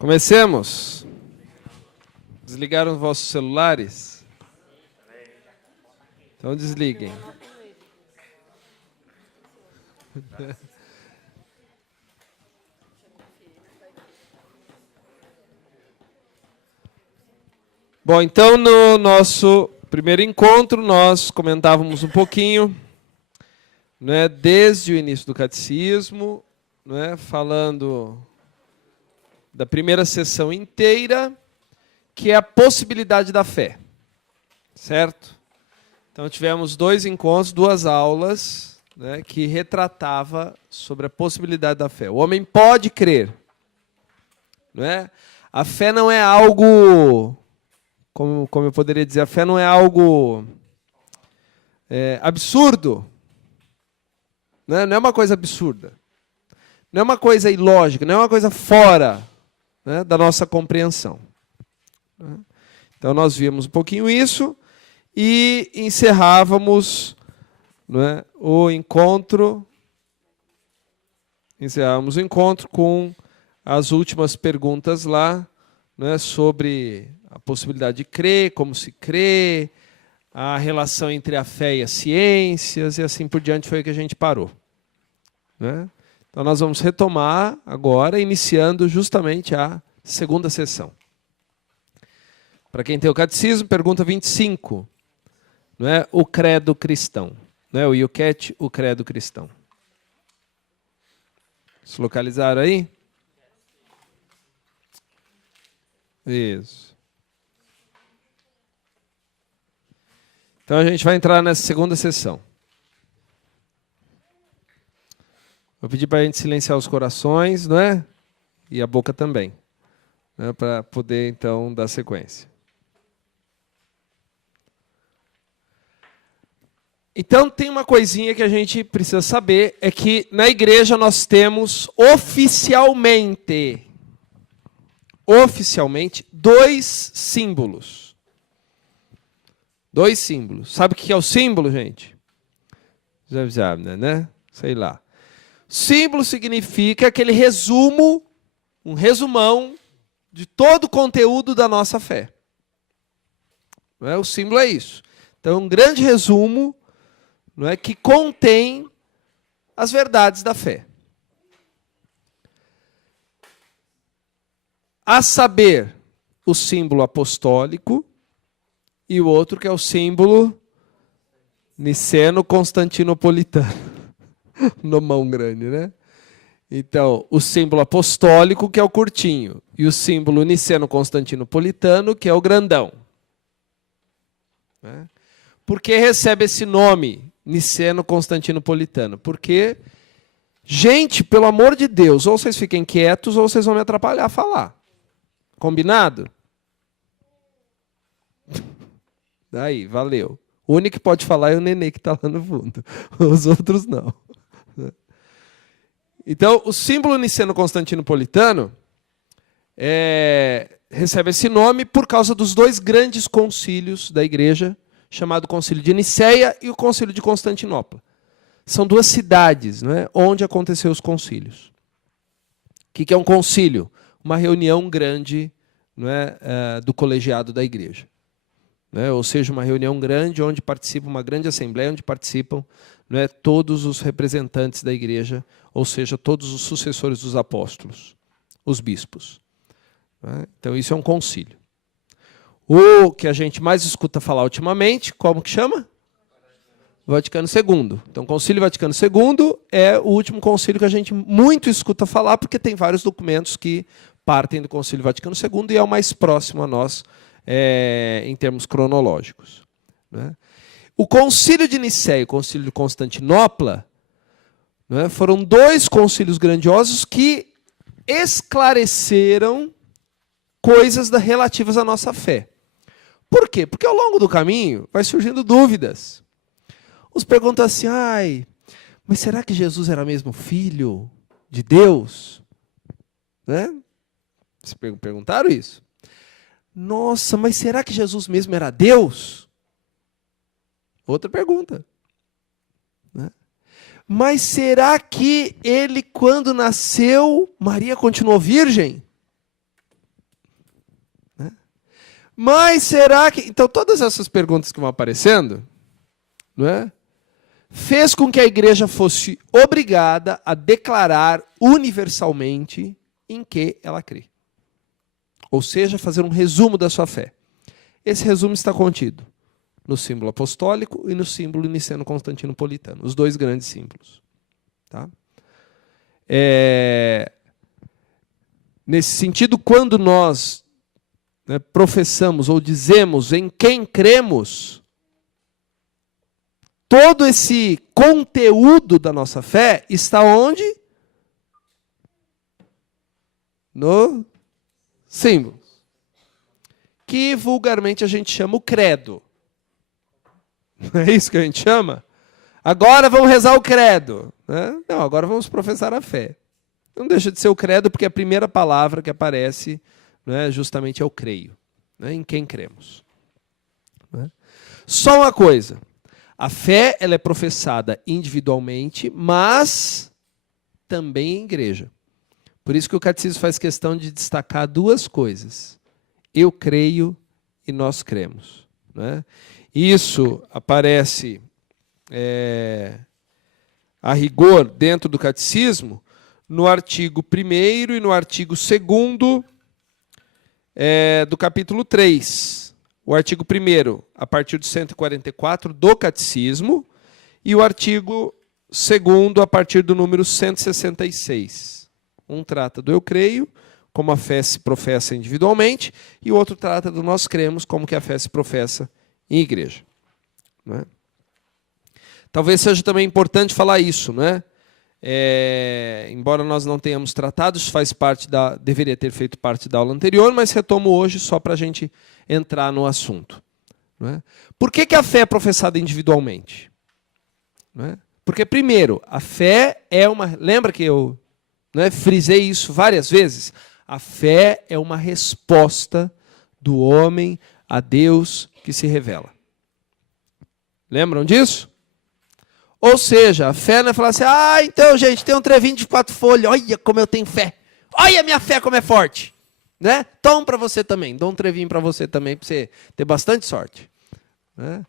Comecemos. Desligaram os vossos celulares? Então desliguem. Bom, então no nosso primeiro encontro nós comentávamos um pouquinho, né, desde o início do catecismo, né, falando da primeira sessão inteira, que é a possibilidade da fé, certo? Então tivemos 2 encontros, 2 aulas, né, que retratava sobre a possibilidade da fé. O homem pode crer, não é? A fé não é algo, como eu poderia dizer, a fé não é algo absurdo, né? Não é uma coisa absurda, não é uma coisa ilógica, não é uma coisa fora, né, da nossa compreensão. Então nós vimos um pouquinho isso e encerrávamos, né, o encontro. Encerrávamos o encontro com as últimas perguntas lá, né, sobre a possibilidade de crer, como se crê, a relação entre a fé e as ciências, e assim por diante foi que a gente parou, né? Então nós vamos retomar agora, iniciando justamente a segunda sessão. Para quem tem o catecismo, pergunta 25. Não é? O credo cristão. Não é? O Yucat, o credo cristão. Se localizaram aí? Isso. Então a gente vai entrar nessa segunda sessão. Vou pedir para a gente silenciar os corações, não é? E a boca também, né? Para poder então dar sequência. Então tem uma coisinha que a gente precisa saber, é que na igreja nós temos oficialmente 2 símbolos. 2 símbolos. Sabe o que é o símbolo, gente? Já, né? Sei lá. Símbolo significa aquele resumo, um resumão de todo o conteúdo da nossa fé. Não é? O símbolo é isso. Então, um grande resumo, não é, que contém as verdades da fé. A saber, o símbolo apostólico e o outro que é o símbolo niceno-constantinopolitano. No mão grande, né? Então, o símbolo apostólico, que é o curtinho, e o símbolo niceno-constantinopolitano, que é o grandão. Né? Por que recebe esse nome, niceno-constantinopolitano? Porque, gente, pelo amor de Deus, ou vocês fiquem quietos, ou vocês vão me atrapalhar a falar. Combinado? Daí, valeu. O único que pode falar é o nenê que está lá no fundo. Os outros não. Então, o símbolo niceno-constantinopolitano recebe esse nome por causa dos 2 grandes concílios da igreja, chamado Concílio de Nicéia e o Concílio de Constantinopla. São 2 cidades, não é, onde aconteceram os concílios. O que é um concílio? Uma reunião grande, não é, do colegiado da igreja. Né? Ou seja, uma reunião grande onde participa uma grande assembleia, onde participam, não é, todos os representantes da igreja, ou seja, todos os sucessores dos apóstolos, os bispos. Né? Então, isso é um concílio. O que a gente mais escuta falar ultimamente, como que chama? Vaticano II. Então, o Concílio Vaticano II é o último concílio que a gente muito escuta falar, porque tem vários documentos que partem do Concílio Vaticano II e é o mais próximo a nós, em termos cronológicos. Né? O Concílio de Nicéia e o Concílio de Constantinopla, né, foram 2 concílios grandiosos que esclareceram coisas relativas à nossa fé. Por quê? Porque ao longo do caminho vai surgindo dúvidas. Uns perguntam assim, mas será que Jesus era mesmo filho de Deus? Né? Vocês perguntaram isso? Nossa, mas será que Jesus mesmo era Deus? Outra pergunta. Né? Mas será que ele, quando nasceu, Maria continuou virgem? Mas será que... Então, todas essas perguntas que vão aparecendo, não é? Fez com que a igreja fosse obrigada a declarar universalmente em que ela crê. Ou seja, fazer um resumo da sua fé. Esse resumo está contido no símbolo apostólico e no símbolo niceno-constantinopolitano, os dois grandes símbolos. Tá? Nesse sentido, quando nós professamos ou dizemos em quem cremos, todo esse conteúdo da nossa fé está onde? No símbolo. Que vulgarmente a gente chama o credo. Não é isso que a gente chama? Agora vamos rezar o credo. Né? Não, agora vamos professar a fé. Não deixa de ser o credo, porque a primeira palavra que aparece, né, justamente é o creio. Né, em quem cremos. Né? Só uma coisa. A fé ela é professada individualmente, mas também em igreja. Por isso que o catecismo faz questão de destacar duas coisas. Eu creio e nós cremos. Né? Isso aparece a rigor dentro do catecismo no artigo 1º e no artigo 2º do capítulo 3. O artigo 1º, a partir de 144 do catecismo, e o artigo 2º, a partir do número 166. Um trata do eu creio, como a fé se professa individualmente, e o outro trata do nós cremos, como que a fé se professa em igreja. Não é? Talvez seja também importante falar isso, não é? Embora nós não tenhamos tratado, isso faz parte deveria ter feito parte da aula anterior, mas retomo hoje só para a gente entrar no assunto. Não é? Por que a fé é professada individualmente? Não é? Porque, primeiro, a fé é uma... Lembra que eu frisei isso várias vezes? A fé é uma resposta do homem a Deus que se revela. Lembram disso? Ou seja, a fé não é falar assim, então, gente, tem um trevinho de 4 folhas, olha como eu tenho fé. Olha a minha fé como é forte. Né? Toma para você também, dou um trevinho para você também, para você ter bastante sorte. Né?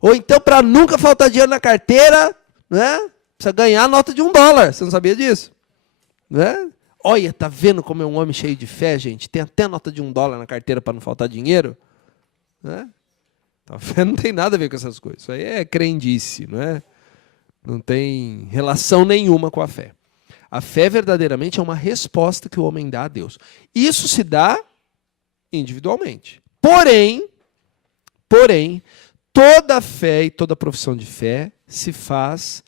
Ou então, para nunca faltar dinheiro na carteira, né? Precisa ganhar a nota de $1. Você não sabia disso? Né? Olha, tá vendo como é um homem cheio de fé, gente? Tem até nota de $1 na carteira para não faltar dinheiro. Né? A fé não tem nada a ver com essas coisas. Isso aí é crendice, não é? Não tem relação nenhuma com a fé. A fé verdadeiramente é uma resposta que o homem dá a Deus. Isso se dá individualmente. Porém, toda a fé e toda a profissão de fé se faz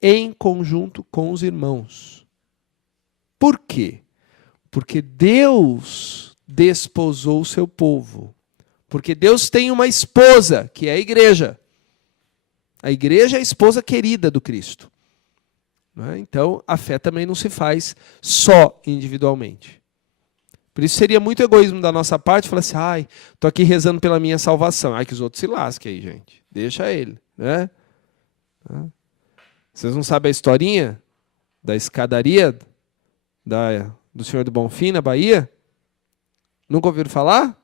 em conjunto com os irmãos. Por quê? Porque Deus desposou o seu povo. Porque Deus tem uma esposa, que é a igreja. A igreja é a esposa querida do Cristo. Não é? Então, a fé também não se faz só individualmente. Por isso seria muito egoísmo da nossa parte falar assim, estou aqui rezando pela minha salvação. Que os outros se lasquem aí, gente. Deixa ele. Né? Vocês não sabem a historinha da escadaria do Senhor do Bonfim, na Bahia? Nunca ouviram falar?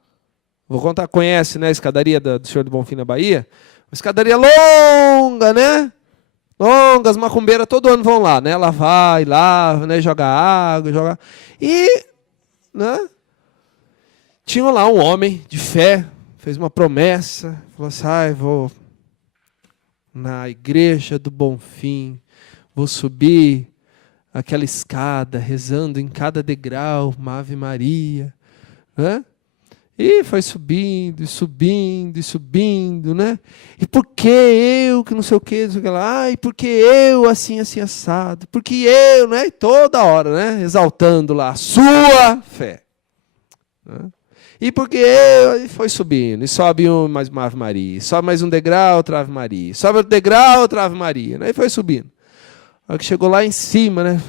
Vou contar. Conhece, né, a escadaria do Senhor do Bonfim, na Bahia? Uma escadaria longa, né? Longa, as macumbeiras todo ano vão lá, né? Ela vai, lava, né? Joga água, joga... E, né? Tinha lá um homem de fé, fez uma promessa, falou assim, vou na igreja do Bonfim, vou subir aquela escada, rezando em cada degrau, uma Ave Maria, né? E foi subindo, e subindo, e subindo, né? E por que eu, que não sei o que, lá, e por que eu, assim, assim, assado? Porque eu, né? E toda hora, né? Exaltando lá a sua fé. Né? E porque eu, e foi subindo, e sobe mais uma Ave Maria, sobe mais um degrau, outra Ave Maria, sobe outro degrau, outra Ave Maria, né? E foi subindo. A hora que chegou lá em cima, né?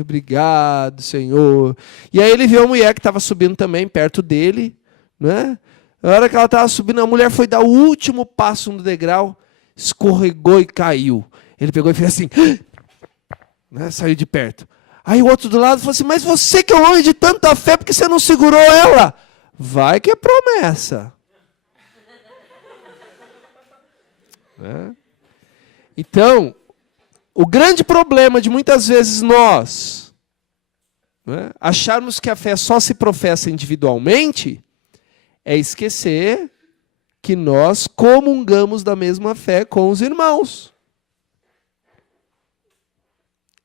Obrigado, Senhor. E aí ele viu a mulher que estava subindo também, perto dele, né? Na hora que ela estava subindo, a mulher foi dar o último passo no degrau, escorregou e caiu. Ele pegou e fez assim, né? Saiu de perto. Aí o outro do lado falou assim, mas você que é um homem de tanta fé, por que você não segurou ela? Vai que é promessa. né? Então, o grande problema de muitas vezes nós, né, acharmos que a fé só se professa individualmente é esquecer que nós comungamos da mesma fé com os irmãos.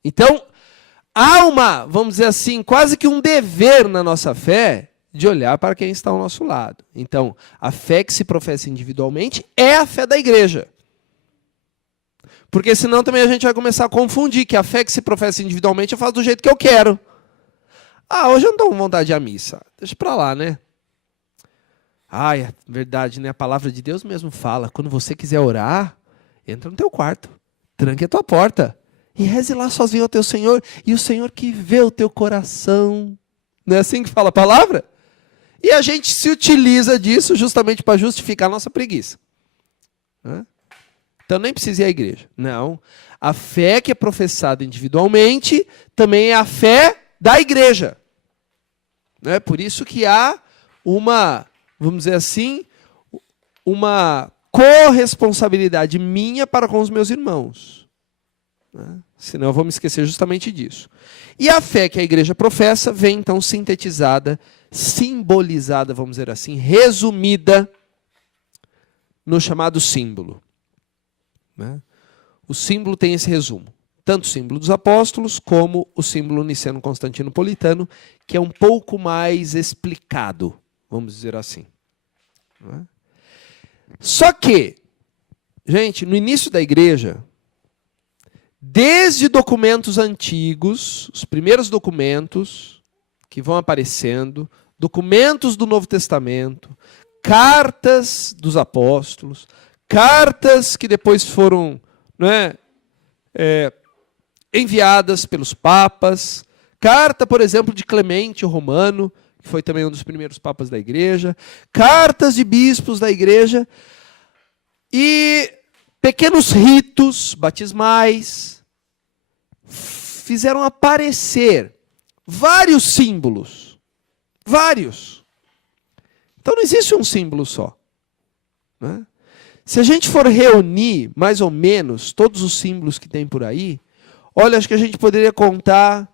Então, há vamos dizer assim, quase que um dever na nossa fé de olhar para quem está ao nosso lado. Então, a fé que se professa individualmente é a fé da igreja. Porque senão também a gente vai começar a confundir que a fé que se professa individualmente eu faço do jeito que eu quero. Hoje eu não estou com vontade de ir à missa. Deixa para lá, né? É verdade, né? A palavra de Deus mesmo fala, quando você quiser orar, entra no teu quarto, tranque a tua porta e reze lá sozinho ao teu Senhor, e o Senhor que vê o teu coração. Não é assim que fala a palavra? E a gente se utiliza disso justamente para justificar a nossa preguiça. Né? Então nem precisa ir à igreja. Não. A fé que é professada individualmente também é a fé da igreja. Né? Por isso que há vamos dizer assim, uma corresponsabilidade minha para com os meus irmãos. Né? Senão eu vou me esquecer justamente disso. E a fé que a igreja professa vem então sintetizada, simbolizada, vamos dizer assim, resumida no chamado símbolo. Né? O símbolo tem esse resumo. Tanto o símbolo dos apóstolos como o símbolo niceno-constantinopolitano, que é um pouco mais explicado, vamos dizer assim. Né? Só que, gente, no início da igreja, desde documentos antigos, os primeiros documentos que vão aparecendo, documentos do Novo Testamento, cartas dos apóstolos, cartas que depois foram, né, enviadas pelos papas, carta, por exemplo, de Clemente o Romano, que foi também um dos primeiros papas da igreja, cartas de bispos da igreja e pequenos ritos batismais fizeram aparecer vários símbolos. Vários. Então não existe um símbolo só. Né? Se a gente for reunir mais ou menos todos os símbolos que tem por aí, olha, acho que a gente poderia contar,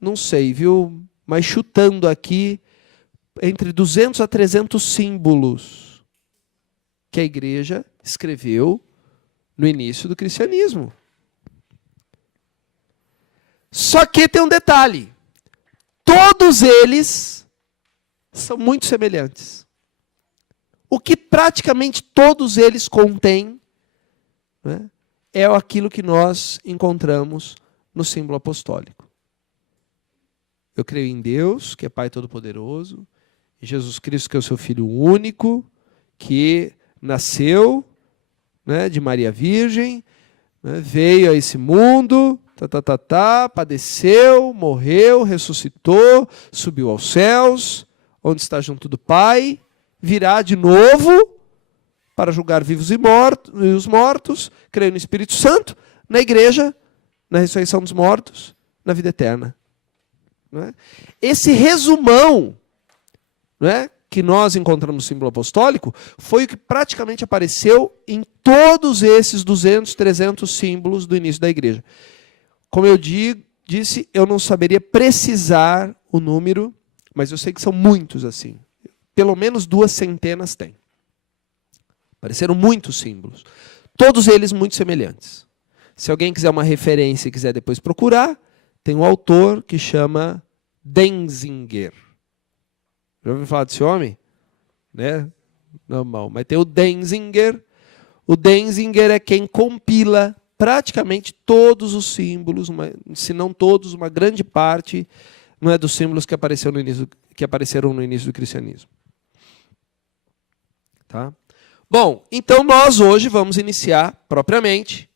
não sei, viu? Mas chutando aqui, entre 200 a 300 símbolos que a igreja escreveu no início do cristianismo. Só que tem um detalhe. Todos eles são muito semelhantes. O que praticamente todos eles contêm, né, é aquilo que nós encontramos no símbolo apostólico. Eu creio em Deus, que é Pai Todo-Poderoso, em Jesus Cristo, que é o seu Filho único, que nasceu, né, de Maria Virgem, né, veio a esse mundo, padeceu, morreu, ressuscitou, subiu aos céus, onde está junto do Pai, virá de novo para julgar vivos e os mortos, creio no Espírito Santo, na igreja, na ressurreição dos mortos, na vida eterna. Né? Esse resumão, né, que nós encontramos no símbolo apostólico foi o que praticamente apareceu em todos esses 200, 300 símbolos do início da igreja. Como eu disse, eu não saberia precisar o número, mas eu sei que são muitos assim. Pelo menos 200 tem. Apareceram muitos símbolos. Todos eles muito semelhantes. Se alguém quiser uma referência e quiser depois procurar, tem um autor que chama Denzinger. Já ouviu falar desse homem? Né? Normal. Mas tem o Denzinger. O Denzinger é quem compila praticamente todos os símbolos, se não todos, uma grande parte, não é, dos símbolos que apareceram no início do cristianismo. Tá? Bom, então nós hoje vamos iniciar propriamente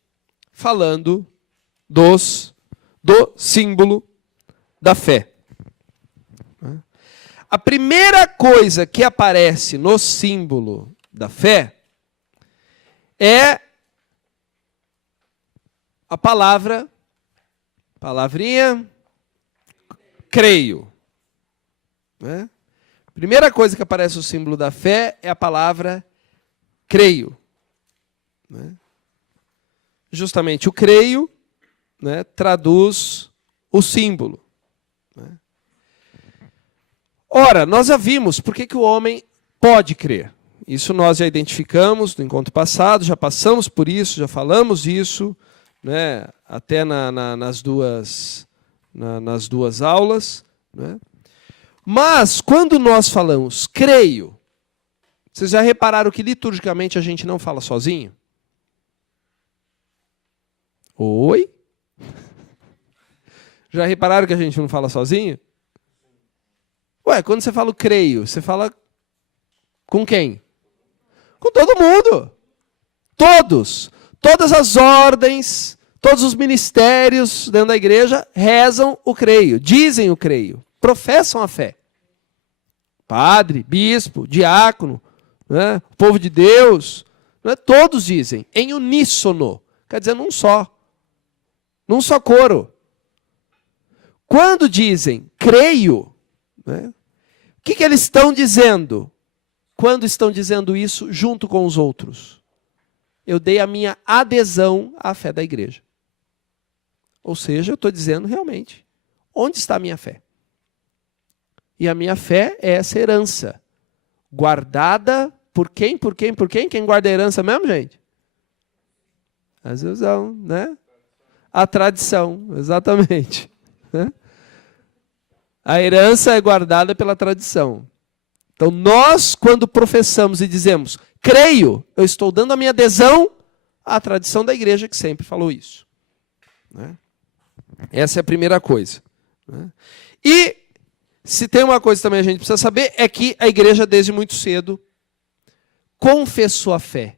falando do símbolo da fé. A primeira coisa que aparece no símbolo da fé é a palavrinha, creio. Né? Primeira coisa que aparece no símbolo da fé é a palavra creio. né? Justamente o creio, né, traduz o símbolo. Né? Ora, nós já vimos por que o homem pode crer. Isso nós já identificamos no encontro passado, já passamos por isso, já falamos isso, né, até nas duas aulas. Né? Mas, quando nós falamos creio, vocês já repararam que liturgicamente a gente não fala sozinho? Oi? Já repararam que a gente não fala sozinho? Ué, quando você fala creio, você fala com quem? Com todo mundo. Todos. Todas as ordens, todos os ministérios dentro da igreja rezam o creio, dizem o creio, professam a fé. Padre, bispo, diácono, né, o povo de Deus, né, todos dizem, em uníssono, quer dizer, num só coro. Quando dizem creio, né, o que eles estão dizendo? Quando estão dizendo isso junto com os outros? Eu dei a minha adesão à fé da igreja. Ou seja, eu estou dizendo realmente, onde está a minha fé? E a minha fé é essa herança, guardada por quem? Por quem? Por quem? Quem guarda a herança mesmo, gente? A ilusão, né? A tradição, exatamente. A herança é guardada pela tradição. Então, nós, quando professamos e dizemos, creio, eu estou dando a minha adesão à tradição da igreja que sempre falou isso. Né? Essa é a primeira coisa. Né? E, se tem uma coisa também a gente precisa saber, é que a igreja, desde muito cedo, confessou a fé,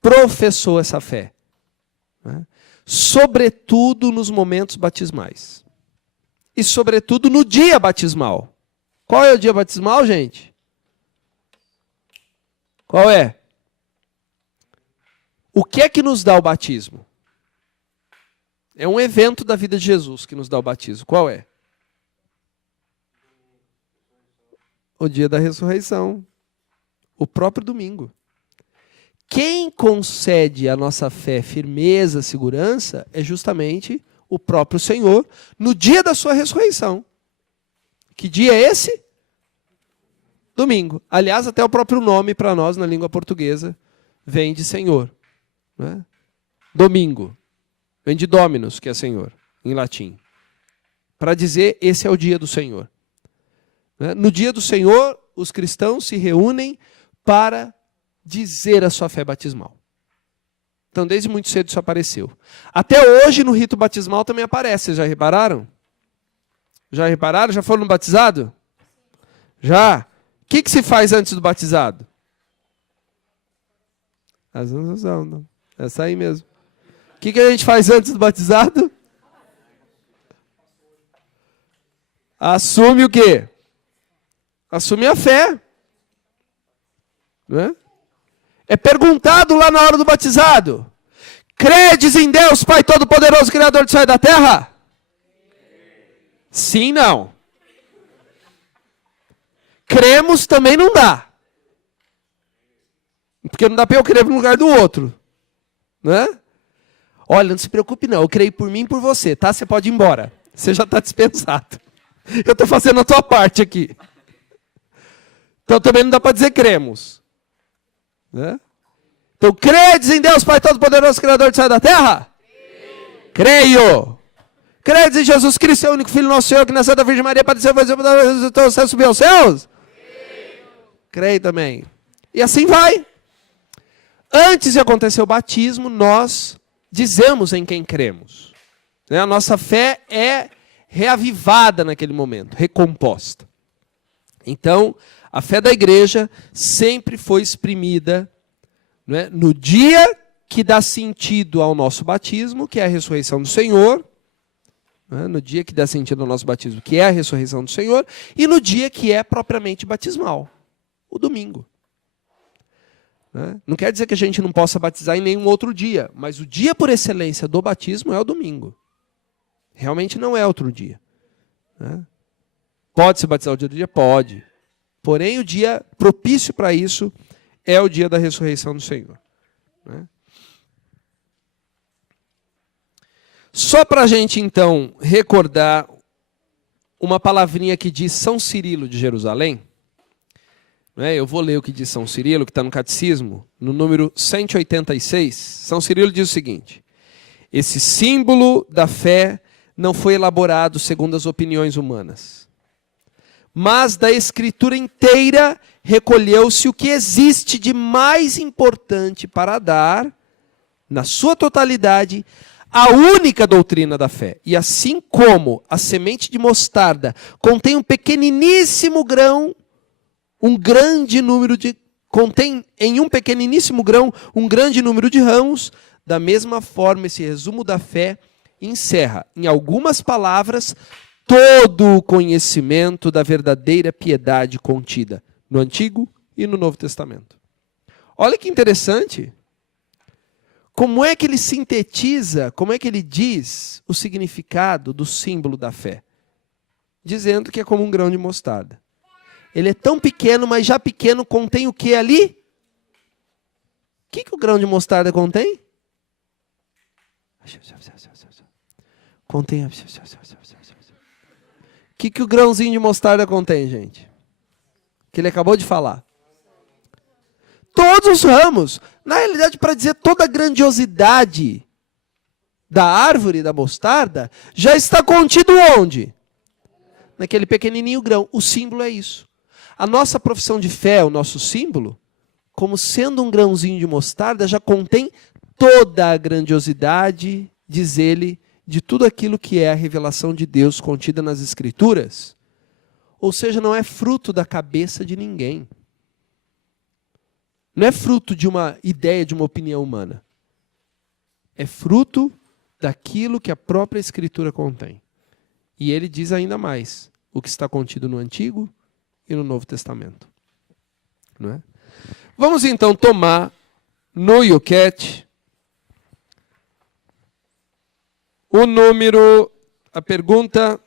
professou essa fé. Né? Sobretudo nos momentos batismais. E, sobretudo, no dia batismal. Qual é o dia batismal, gente? Qual é? O que é que nos dá o batismo? É um evento da vida de Jesus que nos dá o batismo. Qual é? O dia da ressurreição. O próprio domingo. Quem concede à nossa fé firmeza, segurança, é justamente o próprio Senhor, no dia da sua ressurreição. Que dia é esse? Domingo. Aliás, até o próprio nome para nós, na língua portuguesa, vem de Senhor. Né? Domingo. Vem de Dominus, que é Senhor, em latim. Para dizer, esse é o dia do Senhor. Né? No dia do Senhor, os cristãos se reúnem para dizer a sua fé batismal. Então, desde muito cedo isso apareceu. Até hoje, no rito batismal também aparece. Vocês já repararam? Já repararam? Já foram batizados? Já? O que se faz antes do batizado? Não. Essa aí mesmo. O que a gente faz antes do batizado? Assume o quê? Assume a fé. Né? É perguntado lá na hora do batizado. Credes em Deus, Pai Todo-Poderoso, Criador do céu e da terra? Sim, não. Cremos também não dá. Porque não dá para eu crer no lugar do outro. Né? Olha, não se preocupe não, eu creio por mim e por você, tá? Você pode ir embora. Você já está dispensado. Eu estou fazendo a tua parte aqui. Então também não dá para dizer cremos. Né? Então, credes em Deus, Pai Todo-Poderoso, Criador do céu e da terra? Sim. Creio. Credes em Jesus Cristo, seu único Filho, nosso Senhor, que nasceu da Virgem Maria, padeceu, você subiu aos céus? Sim. Creio também. E assim vai. Antes de acontecer o batismo, nós dizemos em quem cremos. A nossa fé é reavivada naquele momento, recomposta. Então, a fé da igreja sempre foi exprimida, né, no dia que dá sentido ao nosso batismo, que é a ressurreição do Senhor, né, no dia que dá sentido ao nosso batismo, que é a ressurreição do Senhor, e no dia que é propriamente batismal, o domingo. Né? Não quer dizer que a gente não possa batizar em nenhum outro dia, mas o dia por excelência do batismo é o domingo. Realmente não é outro dia. Né? Pode se batizar o dia do dia? Pode. Porém, o dia propício para isso é o dia da ressurreição do Senhor. Né? Só para a gente, então, recordar uma palavrinha que diz São Cirilo de Jerusalém. Eu vou ler o que diz São Cirilo, que está no Catecismo, no número 186. São Cirilo diz o seguinte: esse símbolo da fé não foi elaborado segundo as opiniões humanas, mas da Escritura inteira recolheu-se o que existe de mais importante para dar, na sua totalidade, a única doutrina da fé. E assim como a semente de mostarda contém um pequeniníssimo grão, contém em um pequeniníssimo grão um grande número de ramos, da mesma forma esse resumo da fé encerra, em algumas palavras, todo o conhecimento da verdadeira piedade contida no Antigo e no Novo Testamento. Olha que interessante. Como é que ele sintetiza, como é que ele diz o significado do símbolo da fé? Dizendo que é como um grão de mostarda. Ele é tão pequeno, mas já pequeno contém o que ali? O que o grão de mostarda contém? Contém. O que o grãozinho de mostarda contém, gente? Que ele acabou de falar. Todos os ramos. Na realidade, para dizer toda a grandiosidade da árvore da mostarda, já está contido onde? Naquele pequenininho grão. O símbolo é isso. A nossa profissão de fé, o nosso símbolo, como sendo um grãozinho de mostarda, já contém toda a grandiosidade, diz ele, de tudo aquilo que é a revelação de Deus contida nas Escrituras. Ou seja, não é fruto da cabeça de ninguém. Não é fruto de uma ideia, de uma opinião humana. É fruto daquilo que a própria Escritura contém. E ele diz ainda mais, o que está contido no Antigo e no Novo Testamento. Não é? Vamos então tomar no Yucat o número, a pergunta...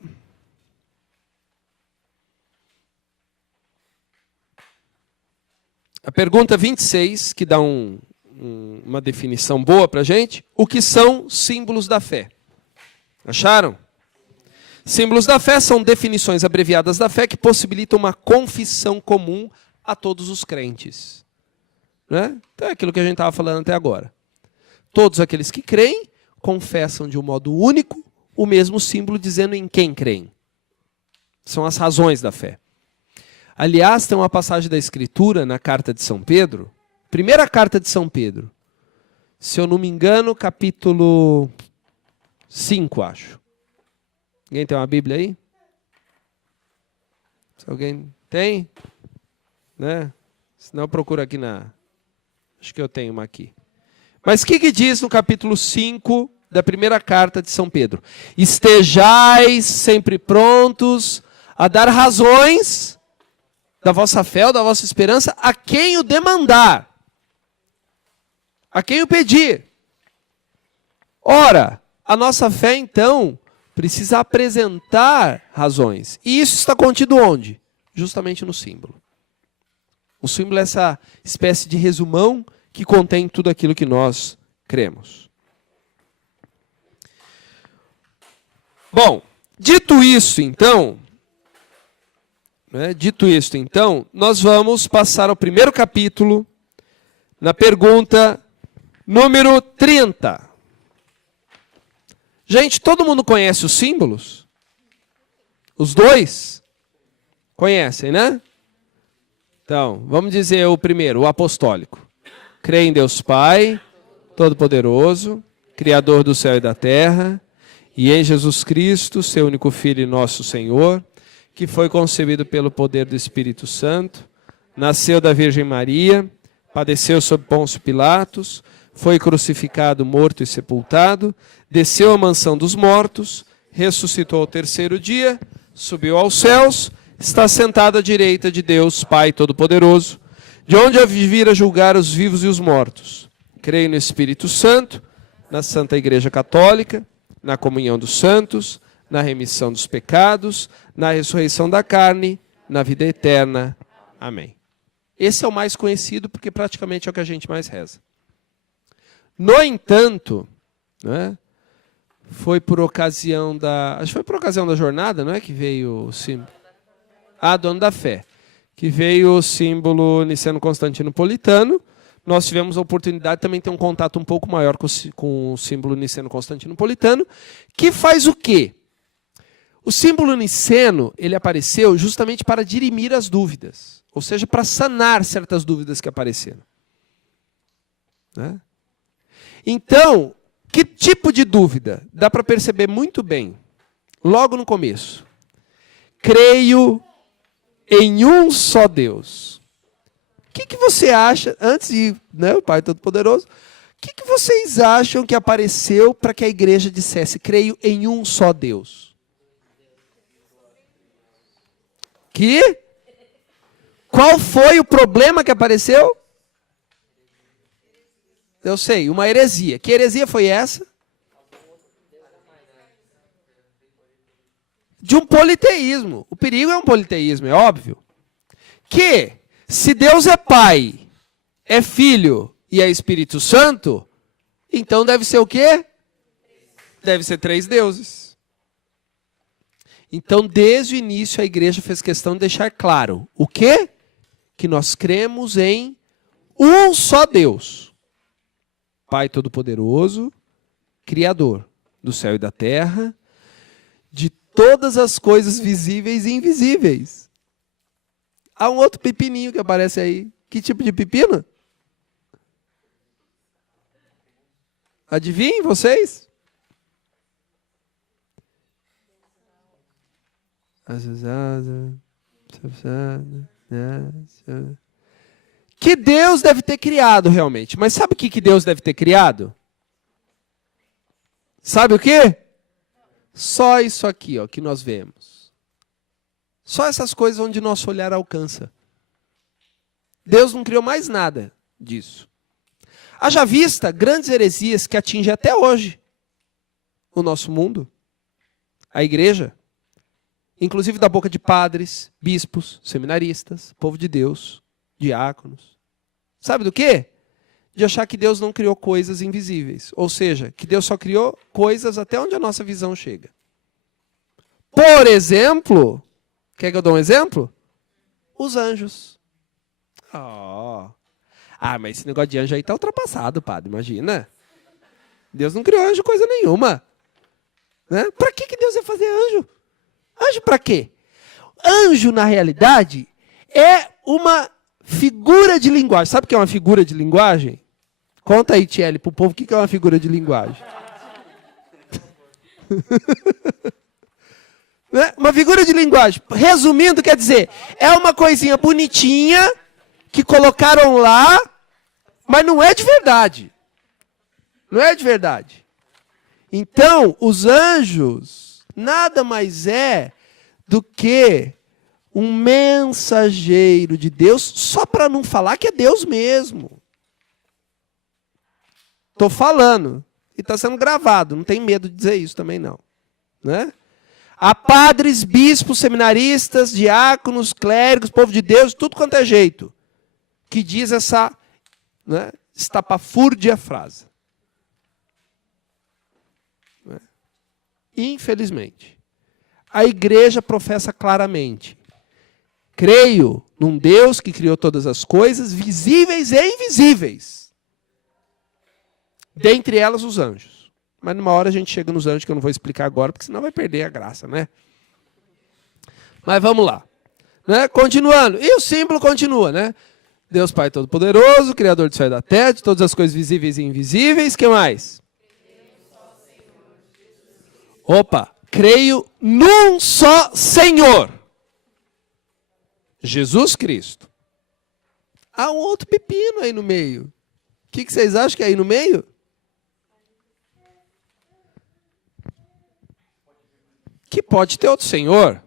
A pergunta 26, que dá uma definição boa para a gente. O que são símbolos da fé? Acharam? Símbolos da fé são definições abreviadas da fé que possibilitam uma confissão comum a todos os crentes. Né? Então é aquilo que a gente estava falando até agora. Todos aqueles que creem confessam de um modo único o mesmo símbolo, dizendo em quem creem. São as razões da fé. Aliás, tem uma passagem da Escritura na carta de São Pedro, primeira carta de São Pedro, se eu não me engano, capítulo 5, acho. Alguém tem uma Bíblia aí? Se alguém tem? Né? Senão eu procuro aqui na... Acho que eu tenho uma aqui. Mas o que diz no capítulo 5 da primeira carta de São Pedro? Estejais sempre prontos a dar razões da vossa fé ou da vossa esperança a quem o demandar, a quem o pedir. Ora, a nossa fé, então, precisa apresentar razões. E isso está contido onde? Justamente no símbolo. O símbolo é essa espécie de resumão que contém tudo aquilo que nós cremos. Bom, dito isso, então, nós vamos passar ao primeiro capítulo, na pergunta número 30. Gente, todo mundo conhece os símbolos? Os dois? Conhecem, né? Então, vamos dizer o primeiro, o apostólico. Crê em Deus Pai, Todo-Poderoso, Criador do céu e da terra, e em Jesus Cristo, seu único Filho e nosso Senhor, que foi concebido pelo poder do Espírito Santo, nasceu da Virgem Maria, padeceu sob Pôncio Pilatos, foi crucificado, morto e sepultado, desceu à mansão dos mortos, ressuscitou ao terceiro dia, subiu aos céus, está sentado à direita de Deus, Pai Todo-Poderoso, de onde há de vir a julgar os vivos e os mortos. Creio no Espírito Santo, na Santa Igreja Católica, na comunhão dos santos, na remissão dos pecados, na ressurreição da carne, na vida eterna. Amém. Esse é o mais conhecido porque praticamente é o que a gente mais reza. No entanto, né, Foi por ocasião da... Acho que foi por ocasião da jornada, não é? Que veio o símbolo... do Ano da Fé. Que veio o símbolo niceno-constantinopolitano. Nós tivemos a oportunidade de também ter um contato um pouco maior com o símbolo niceno-constantinopolitano, que faz o quê? O símbolo niceno, ele apareceu justamente para dirimir as dúvidas, ou seja, para sanar certas dúvidas que apareceram. Né? Então, que tipo de dúvida? Dá para perceber muito bem, logo no começo. Creio em um só Deus. O que você acha, antes de o Pai Todo-Poderoso, o que vocês acham que apareceu para que a igreja dissesse, creio em um só Deus? Qual foi o problema que apareceu? Eu sei, uma heresia. Que heresia foi essa? De um politeísmo. O perigo é um politeísmo, é óbvio. Que, se Deus é Pai, é Filho e é Espírito Santo, então deve ser o quê? Deve ser 3 deuses. Então, desde o início, a igreja fez questão de deixar claro. O quê? Que nós cremos em um só Deus. Pai Todo-Poderoso, Criador do céu e da terra, de todas as coisas visíveis e invisíveis. Há um outro pepininho que aparece aí. Que tipo de pepino? Adivinhem vocês? Que Deus deve ter criado realmente. Mas sabe o que Deus deve ter criado? Sabe o quê? Só isso aqui, ó, que nós vemos. Só essas coisas onde nosso olhar alcança. Deus não criou mais nada disso. Haja vista grandes heresias que atingem até hoje o nosso mundo, a igreja. Inclusive da boca de padres, bispos, seminaristas, povo de Deus, diáconos. Sabe do quê? De achar que Deus não criou coisas invisíveis. Ou seja, que Deus só criou coisas até onde a nossa visão chega. Por exemplo, quer que eu dê um exemplo? Os anjos. Mas esse negócio de anjo aí está ultrapassado, padre, imagina. Deus não criou anjo coisa nenhuma. Né? Para que Deus ia fazer anjo? Anjo para quê? Anjo, na realidade, é uma figura de linguagem. Sabe o que é uma figura de linguagem? Conta aí, Tiele, para o povo, o que é uma figura de linguagem. Né? Uma figura de linguagem, resumindo, quer dizer, é uma coisinha bonitinha que colocaram lá, mas não é de verdade. Não é de verdade. Então, os anjos nada mais é do que um mensageiro de Deus, só para não falar que é Deus mesmo. Estou falando. E está sendo gravado. Não tem medo de dizer isso também, não. Né? Há padres, bispos, seminaristas, diáconos, clérigos, povo de Deus, tudo quanto é jeito, que diz essa, né, estapafúrdia frase. Né? Infelizmente. A igreja professa claramente: creio num Deus que criou todas as coisas, visíveis e invisíveis. Dentre elas os anjos. Mas numa hora a gente chega nos anjos, que eu não vou explicar agora, porque senão vai perder a graça, né? Mas vamos lá. Né? Continuando. E o símbolo continua, né? Deus Pai Todo-Poderoso, Criador do céu e da terra, de todas as coisas visíveis e invisíveis. O que mais? Opa! Creio num só Senhor, Jesus Cristo. Há um outro pepino aí no meio. O que vocês acham que é aí no meio? Que pode ter outro Senhor.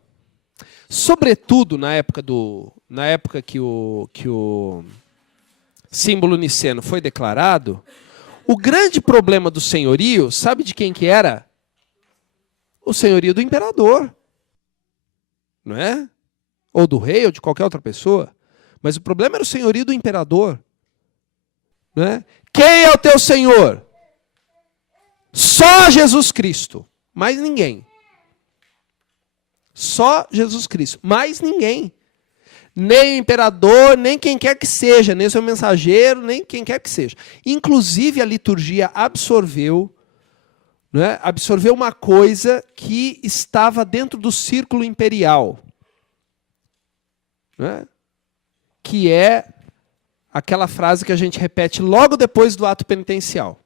Sobretudo na época que o símbolo niceno foi declarado, o grande problema do senhorio, sabe de quem que era? O senhorio do imperador. Não é? Ou do rei, ou de qualquer outra pessoa. Mas o problema era o senhorio do imperador. Não é? Quem é o teu senhor? Só Jesus Cristo. Mais ninguém. Só Jesus Cristo. Mais ninguém. Nem o imperador, nem quem quer que seja, nem o seu mensageiro, nem quem quer que seja. Inclusive, a liturgia absorveu, né, absorveu uma coisa que estava dentro do círculo imperial, né, que é aquela frase que a gente repete logo depois do ato penitencial.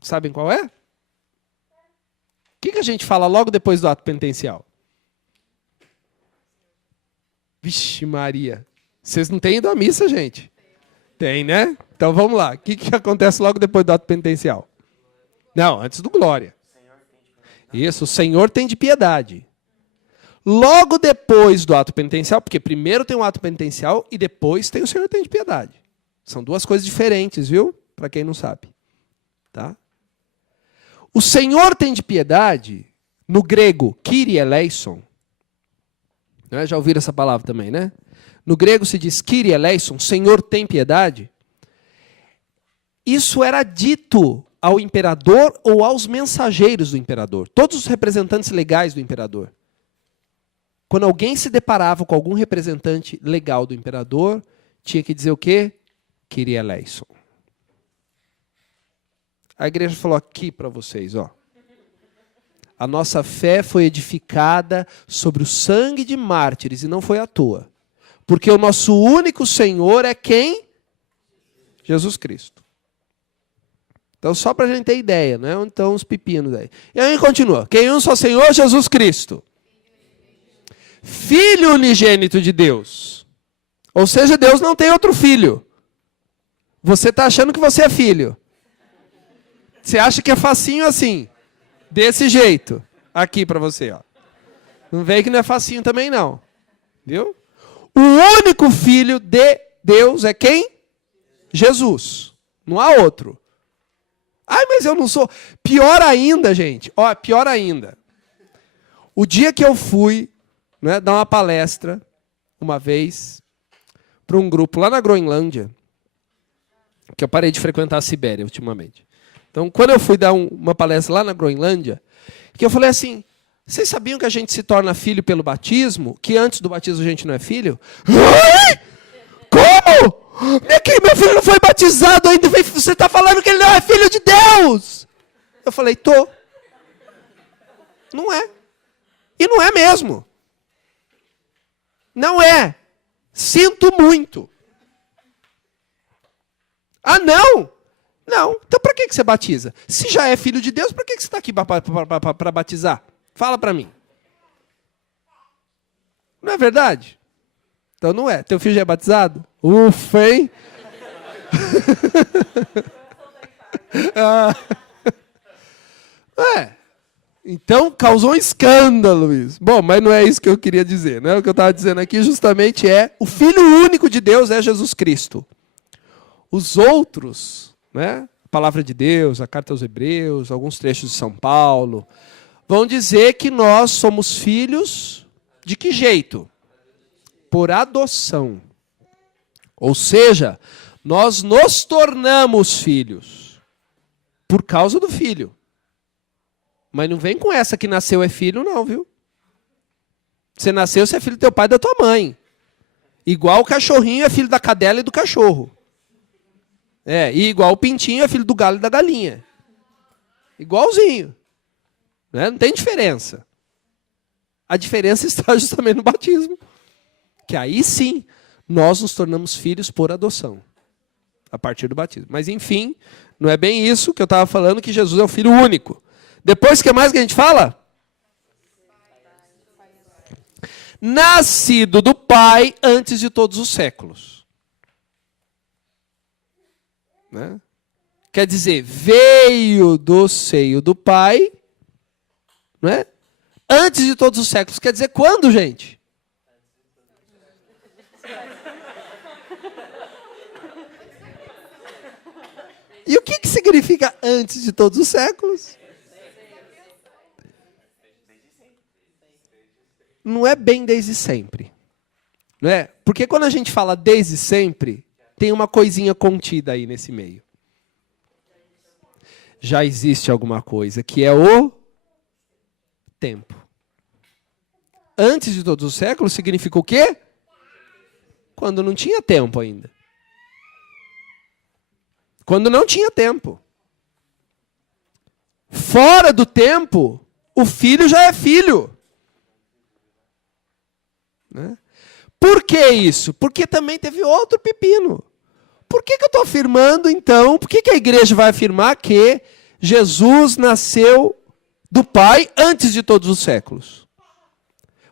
Sabem qual é? O que a gente fala logo depois do ato penitencial? Vixe Maria, vocês não têm ido à missa, gente? Tem, né? Então vamos lá. O que acontece logo depois do ato penitencial? Não, antes do glória. Isso, o Senhor tem de piedade. Logo depois do ato penitencial, porque primeiro tem o ato penitencial e depois tem o Senhor tem de piedade. São duas coisas diferentes, viu? Para quem não sabe. Tá? O Senhor tem de piedade, no grego, Kyrie eleison. Já ouviram essa palavra também, né? No grego se diz Kyrie eleison, Senhor tem piedade. Isso era dito ao imperador ou aos mensageiros do imperador. Todos os representantes legais do imperador. Quando alguém se deparava com algum representante legal do imperador, tinha que dizer o quê? Kyrie eleison. A igreja falou aqui para vocês, ó. A nossa fé foi edificada sobre o sangue de mártires e não foi à toa. Porque o nosso único Senhor é quem? Jesus Cristo. Então, só para a gente ter ideia, né? Então, os pepinos aí. E aí continua. Quem um só Senhor? Jesus Cristo. Filho unigênito de Deus. Ou seja, Deus não tem outro filho. Você está achando que você é filho. Você acha que é facinho assim. Desse jeito. Aqui para você, ó. Não vem que não é facinho também, não. Viu? O único filho de Deus é quem? Jesus. Não há outro. Ai, mas eu não sou. Pior ainda, gente. Ó, pior ainda. O dia que eu fui, né, dar uma palestra, uma vez, para um grupo lá na Groenlândia, que eu parei de frequentar a Sibéria ultimamente. Então, quando eu fui dar uma palestra lá na Groenlândia, que eu falei assim, vocês sabiam que a gente se torna filho pelo batismo? Que antes do batismo a gente não é filho? Ai! Como? Meu filho não foi batizado ainda, você está falando que ele não é filho de Deus? Eu falei, tô. Não é. E não é mesmo. Não é. Sinto muito. Ah, não? Não. Então, para que você batiza? Se já é filho de Deus, para que você está aqui para batizar? Fala para mim. Não é verdade? Então, não é. Teu filho já é batizado? Ufa, hein? Então, causou um escândalo isso. Bom, mas não é isso que eu queria dizer. Né? O que eu estava dizendo aqui justamente é o Filho único de Deus é Jesus Cristo. Os outros, né, a Palavra de Deus, a Carta aos Hebreus, alguns trechos de São Paulo, vão dizer que nós somos filhos de que jeito? Por adoção. Ou seja, nós nos tornamos filhos por causa do filho. Mas não vem com essa que nasceu é filho, não, viu? Você nasceu, você é filho do teu pai e da tua mãe. Igual o cachorrinho é filho da cadela e do cachorro. E igual o pintinho é filho do galo e da galinha. Igualzinho. Né? Não tem diferença. A diferença está justamente no batismo. Que aí sim, nós nos tornamos filhos por adoção. A partir do batismo. Mas enfim, não é bem isso que eu estava falando, que Jesus é o Filho único. Depois, o que mais que a gente fala? Nascido do Pai antes de todos os séculos. Né? Quer dizer, veio do seio do Pai, né? Antes de todos os séculos. Quer dizer, quando, gente? E o que significa antes de todos os séculos? Não é bem desde sempre. Não é? Porque quando a gente fala desde sempre, tem uma coisinha contida aí nesse meio. já existe alguma coisa, que é o tempo. Antes de todos os séculos significa o quê? Quando não tinha tempo ainda. Quando não tinha tempo. Fora do tempo, o filho já é filho. Né? Por que isso? Porque também teve outro pepino. Por que eu estou afirmando, então, por que a igreja vai afirmar que Jesus nasceu do Pai antes de todos os séculos?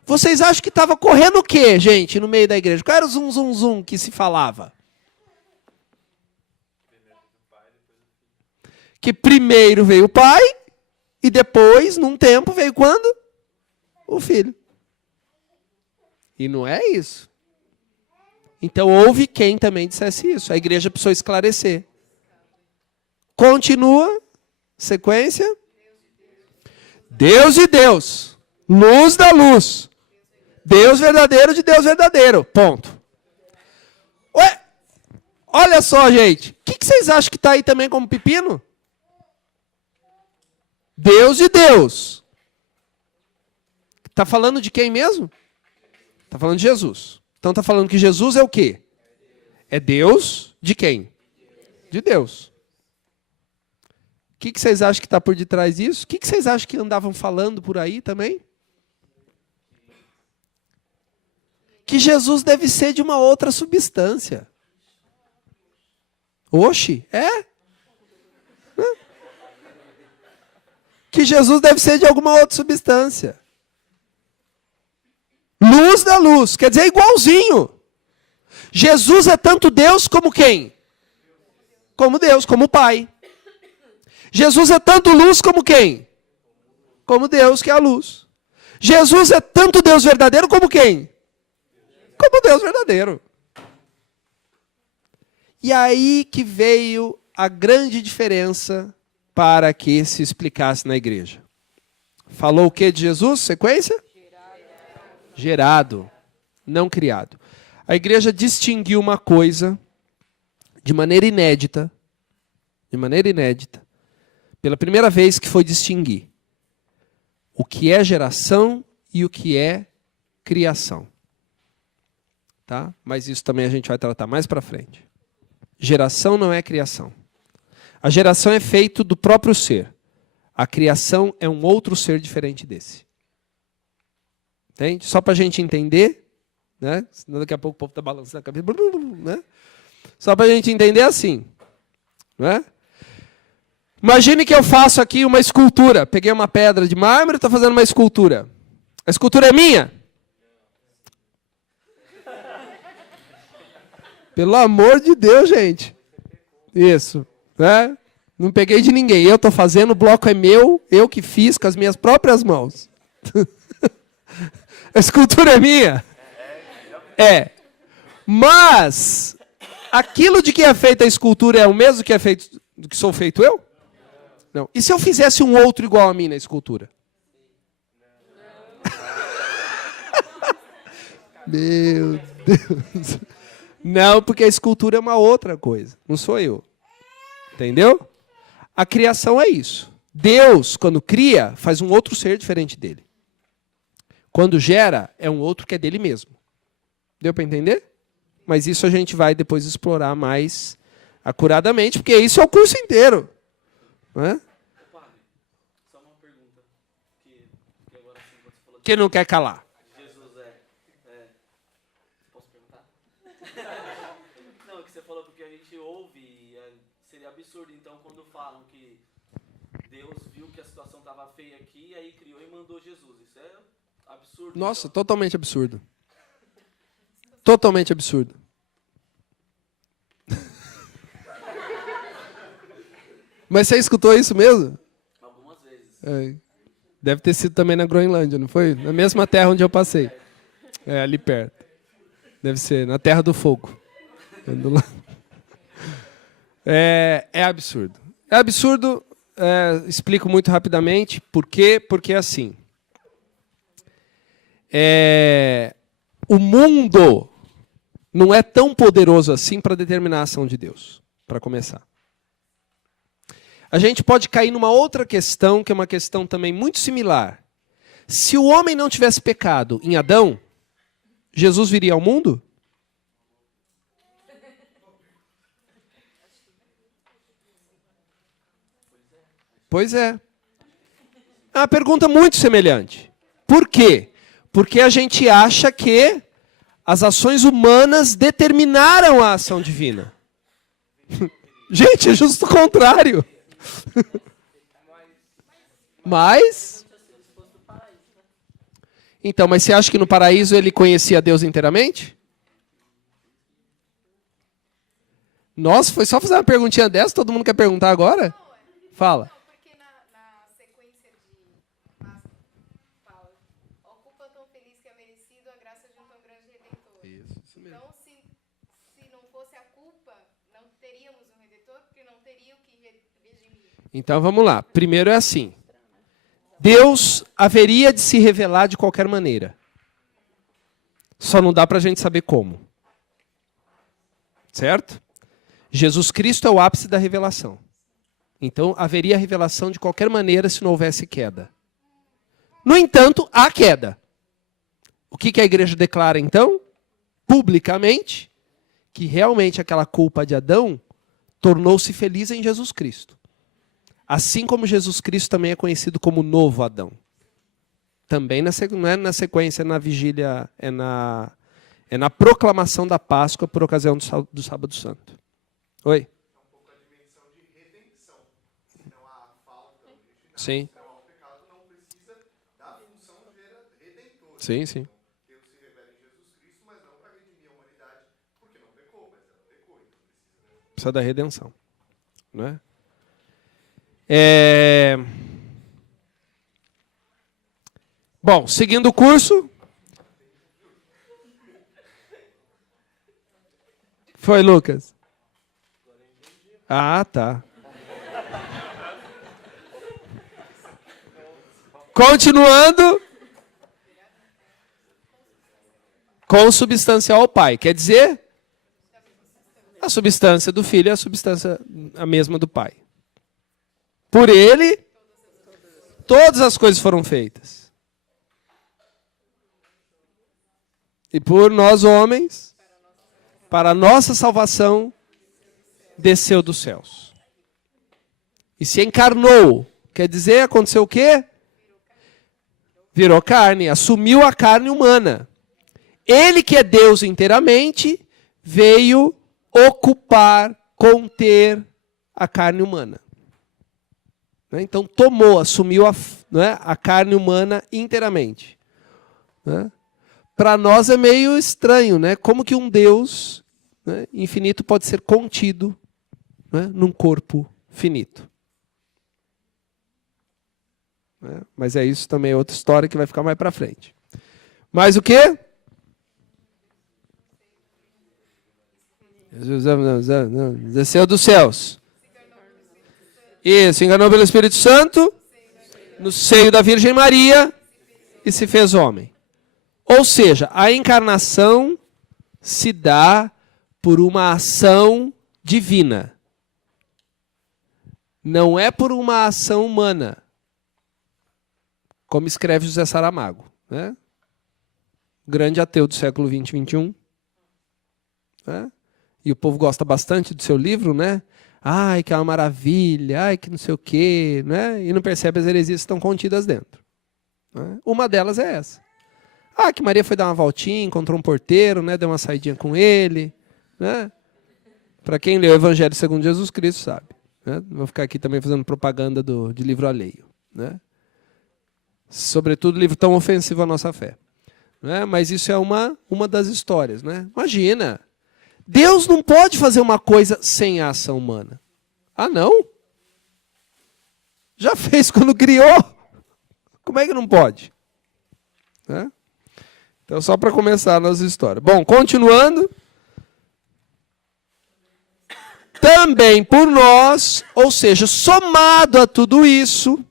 Vocês acham que estava correndo o quê, gente, no meio da igreja? Qual era o zum, zum, zum que se falava? Que primeiro veio o Pai e depois, num tempo, veio quando? O Filho. E não é isso. Então houve quem também dissesse isso. A igreja precisou esclarecer. Continua, sequência. Deus de Deus, luz da luz, Deus verdadeiro de Deus verdadeiro. Ponto. Ué, olha só, gente. O que vocês acham que está aí também como pepino? Deus de Deus. Está falando de quem mesmo? Está falando de Jesus. Então está falando que Jesus é o quê? É Deus de quem? De Deus. O que vocês acham que está por detrás disso? O que vocês acham que andavam falando por aí também? Que Jesus deve ser de uma outra substância. Oxe, é? Que Jesus deve ser de alguma outra substância. Luz da luz, quer dizer, igualzinho. Jesus é tanto Deus como quem? Como Deus, como o Pai. Jesus é tanto luz como quem? Como Deus, que é a luz. Jesus é tanto Deus verdadeiro como quem? Como Deus verdadeiro. E aí que veio a grande diferença para que se explicasse na igreja. Falou o que de Jesus? Sequência? Gerado, não criado. A igreja distinguiu uma coisa de maneira inédita, pela primeira vez que foi distinguir o que é geração e o que é criação. Tá? Mas isso também a gente vai tratar mais para frente. Geração não é criação. A geração é feito do próprio ser. A criação é um outro ser diferente desse. Entende? Só para a gente entender, né? Senão daqui a pouco o povo está balançando a cabeça. Né? Só para a gente entender assim. Né? Imagine que eu faço aqui uma escultura. Peguei uma pedra de mármore e estou fazendo uma escultura. A escultura é minha? Pelo amor de Deus, gente. Isso. Né? Não peguei de ninguém. Eu estou fazendo, o bloco é meu, eu que fiz com as minhas próprias mãos. A escultura é minha? É. Mas, aquilo de que é feita a escultura é o mesmo que é feito, do que sou feito eu? Não. E se eu fizesse um outro igual a mim na escultura? Meu Deus. Não, porque a escultura é uma outra coisa. Não sou eu. Entendeu? A criação é isso. Deus, quando cria, faz um outro ser diferente dele. Quando gera, é um outro que é dele mesmo. Deu para entender? Mas isso a gente vai depois explorar mais acuradamente, porque isso é o curso inteiro. Não é? Só uma pergunta. Que agora sim você falou. Quem não quer calar? Jesus Posso perguntar? Não, que você falou porque a gente ouve e seria absurdo, então, quando falam que Deus viu que a situação estava feia aqui, aí criou e mandou Jesus. Isso é absurdo. Nossa, então. Totalmente absurdo. Totalmente absurdo. Mas você escutou isso mesmo? Algumas vezes. É. Deve ter sido também na Groenlândia, não foi? Na mesma terra onde eu passei. É, ali perto. Deve ser, na Terra do Fogo. É absurdo. É absurdo, explico muito rapidamente. Por quê? Porque assim... o mundo não é tão poderoso assim para determinar a ação de Deus, para começar. a gente pode cair numa outra questão, que é uma questão também muito similar. Se o homem não tivesse pecado em Adão, Jesus viria ao mundo? Pois é. É uma pergunta muito semelhante. Por quê? Porque a gente acha que as ações humanas determinaram a ação divina. Gente, é justo o contrário. Mas... Então, mas você acha que no paraíso ele conhecia Deus inteiramente? Nossa, foi só fazer uma perguntinha dessa? Todo mundo quer perguntar agora? Fala. Não, porque na sequência de Páscoa, fala, ocupa tão feliz que é merecido a graça de um tão grande Redentor. Isso mesmo. Então, se não fosse a culpa, não teríamos um Redentor, porque não teria o que redimir. Então, vamos lá. Primeiro é assim. Deus haveria de se revelar de qualquer maneira. Só não dá para a gente saber como. Certo? Jesus Cristo é o ápice da revelação. Então, haveria revelação de qualquer maneira se não houvesse queda. No entanto, há queda. O que a igreja declara, então? Publicamente, que realmente aquela culpa de Adão tornou-se feliz em Jesus Cristo. Assim como Jesus Cristo também é conhecido como novo Adão. Também não é na sequência, é na vigília, é na proclamação da Páscoa por ocasião do Sábado Santo. Oi? Sim. Sim, sim. Deus se revela em Jesus Cristo, mas não para redimir a humanidade, porque não pecou, mas ela pecou, então Precisa da redenção. Não é? Bom, seguindo o curso. Foi, Lucas? Ah, tá. Continuando. Consubstancial ao Pai. Quer dizer, a substância do Filho é a substância a mesma do Pai. Por ele, todas as coisas foram feitas. E por nós, homens, para a nossa salvação, desceu dos céus. E se encarnou. Quer dizer, aconteceu o quê? Virou carne, assumiu a carne humana. Ele que é Deus inteiramente, veio ocupar, conter a carne humana. Então tomou, assumiu a carne humana inteiramente. Para nós é meio estranho, né? Como que um Deus infinito pode ser contido num corpo finito? Mas é isso também, é outra história que vai ficar mais para frente. Mas o quê? Desceu dos céus. Isso, enganou pelo Espírito Santo, no seio da Virgem Maria, e se fez homem. Ou seja, a encarnação se dá por uma ação divina. Não é por uma ação humana, como escreve José Saramago, né? Grande ateu do século XX e XXI. Né? E o povo gosta bastante do seu livro, né? Ai, que é uma maravilha, ai, que não sei o quê, né? E não percebe as heresias que estão contidas dentro. Né? Uma delas é essa. Ah, que Maria foi dar uma voltinha, encontrou um porteiro, né? Deu uma saidinha com ele. Né? Para quem lê o Evangelho segundo Jesus Cristo, sabe. Né? Não vou ficar aqui também fazendo propaganda de livro alheio. Né? Sobretudo, livro tão ofensivo à nossa fé. Né? Mas isso é uma das histórias. Né? Imagina, Deus não pode fazer uma coisa sem a ação humana. Ah, não? Já fez quando criou. Como é que não pode? Né? Então, só para começar a nossa história. Bom, continuando. Também por nós, ou seja, somado a tudo isso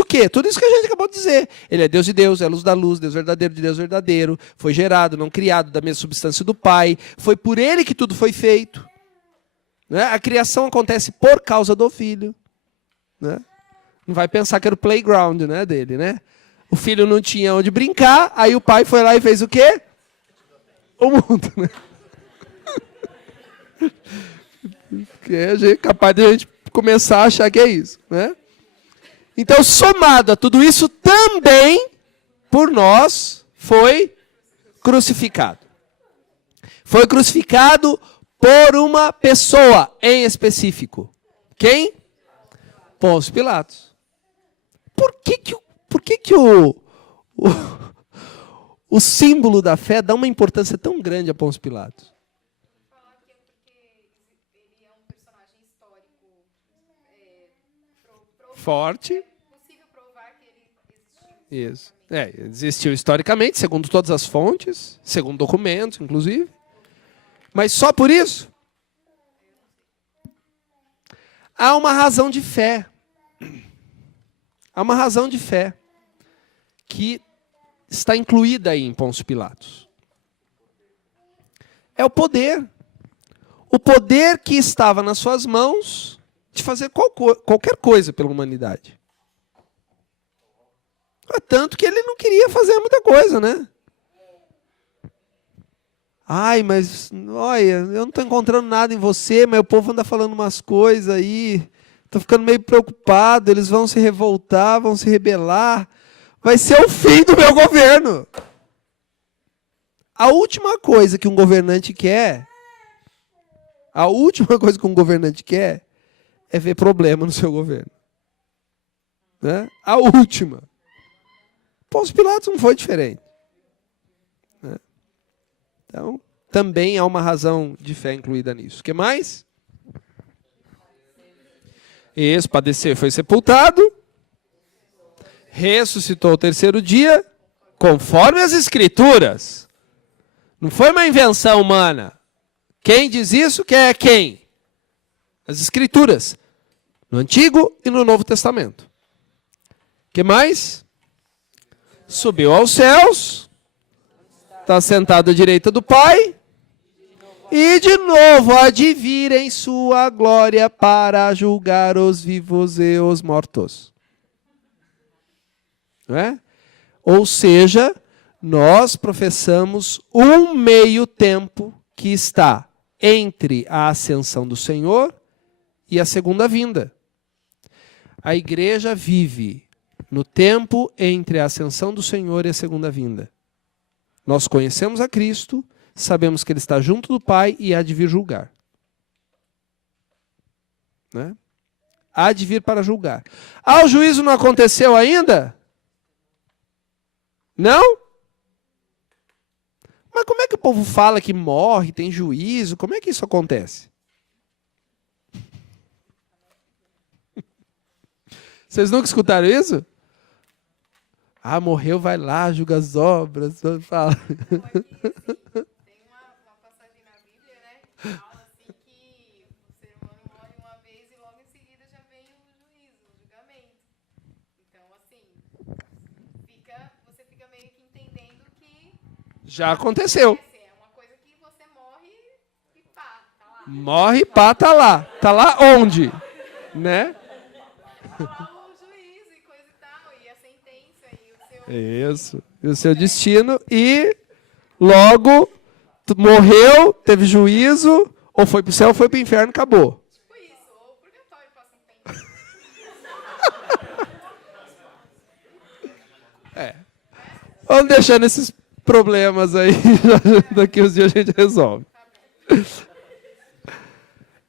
o quê? Tudo isso que a gente acabou de dizer. Ele é Deus de Deus, é luz da luz, Deus verdadeiro de Deus verdadeiro, foi gerado, não criado, da mesma substância do Pai, foi por ele que tudo foi feito. Né? A criação acontece por causa do filho. Né? Não vai pensar que era o playground, né, dele, né? O filho não tinha onde brincar, aí o pai foi lá e fez o quê? O mundo, né? Que é capaz de a gente começar a achar que é isso, né? Então, somado a tudo isso, também, por nós, foi crucificado. Foi crucificado por uma pessoa em específico. Quem? Pôncio Pilatos. Por que o símbolo da fé dá uma importância tão grande a Pôncio Pilatos? Falar que é porque ele é um personagem histórico Forte. É possível provar que ele existiu. Isso. Existiu historicamente, segundo todas as fontes, segundo documentos, inclusive. Mas só por isso? Há uma razão de fé. Há uma razão de fé que está incluída aí em Pôncio Pilatos. É o poder. O poder que estava nas suas mãos de fazer qualquer coisa pela humanidade. Tanto que ele não queria fazer muita coisa, né? Ai, mas olha, eu não estou encontrando nada em você, mas o povo anda falando umas coisas aí. Estou ficando meio preocupado, eles vão se revoltar, vão se rebelar. Vai ser o fim do meu governo. A última coisa que um governante quer, é ver problema no seu governo. Né? A última. Pôncio Pilatos não foi diferente. Né? Então, também há uma razão de fé incluída nisso. O que mais? Isso, padeceu, foi sepultado, ressuscitou ao terceiro dia, conforme as Escrituras. Não foi uma invenção humana. Quem diz isso? Que é quem? As Escrituras. No Antigo e no Novo Testamento. O que mais? Subiu aos céus, está sentado à direita do Pai, e de novo há de vir em sua glória para julgar os vivos e os mortos. Não é? Ou seja, nós professamos um meio tempo que está entre a ascensão do Senhor e a segunda vinda. A igreja vive no tempo entre a ascensão do Senhor e a segunda vinda. Nós conhecemos a Cristo, sabemos que Ele está junto do Pai e há de vir julgar. Né? Há de vir para julgar. O juízo não aconteceu ainda? Não? Mas como é que o povo fala que morre, tem juízo? Como é que isso acontece? Vocês nunca escutaram isso? Morreu, vai lá, julga as obras. Fala. Tem uma passagem na Bíblia, né, que fala assim que o ser humano morre uma vez e logo em seguida já vem o juízo, o julgamento. Então, assim, você fica meio que entendendo que Já aconteceu. é uma coisa que você morre e pá, tá lá. Morre, pá, tá lá. Tá lá onde? Né? Tá lá o juízo e coisa e tal, e a sentença e o seu... Isso. E o seu destino. E logo morreu, teve juízo, ou foi para o céu ou foi para o inferno, acabou. Tipo isso, ou o purgatório passa um tempo. Vamos deixando esses problemas aí. Daqui uns dias a gente resolve.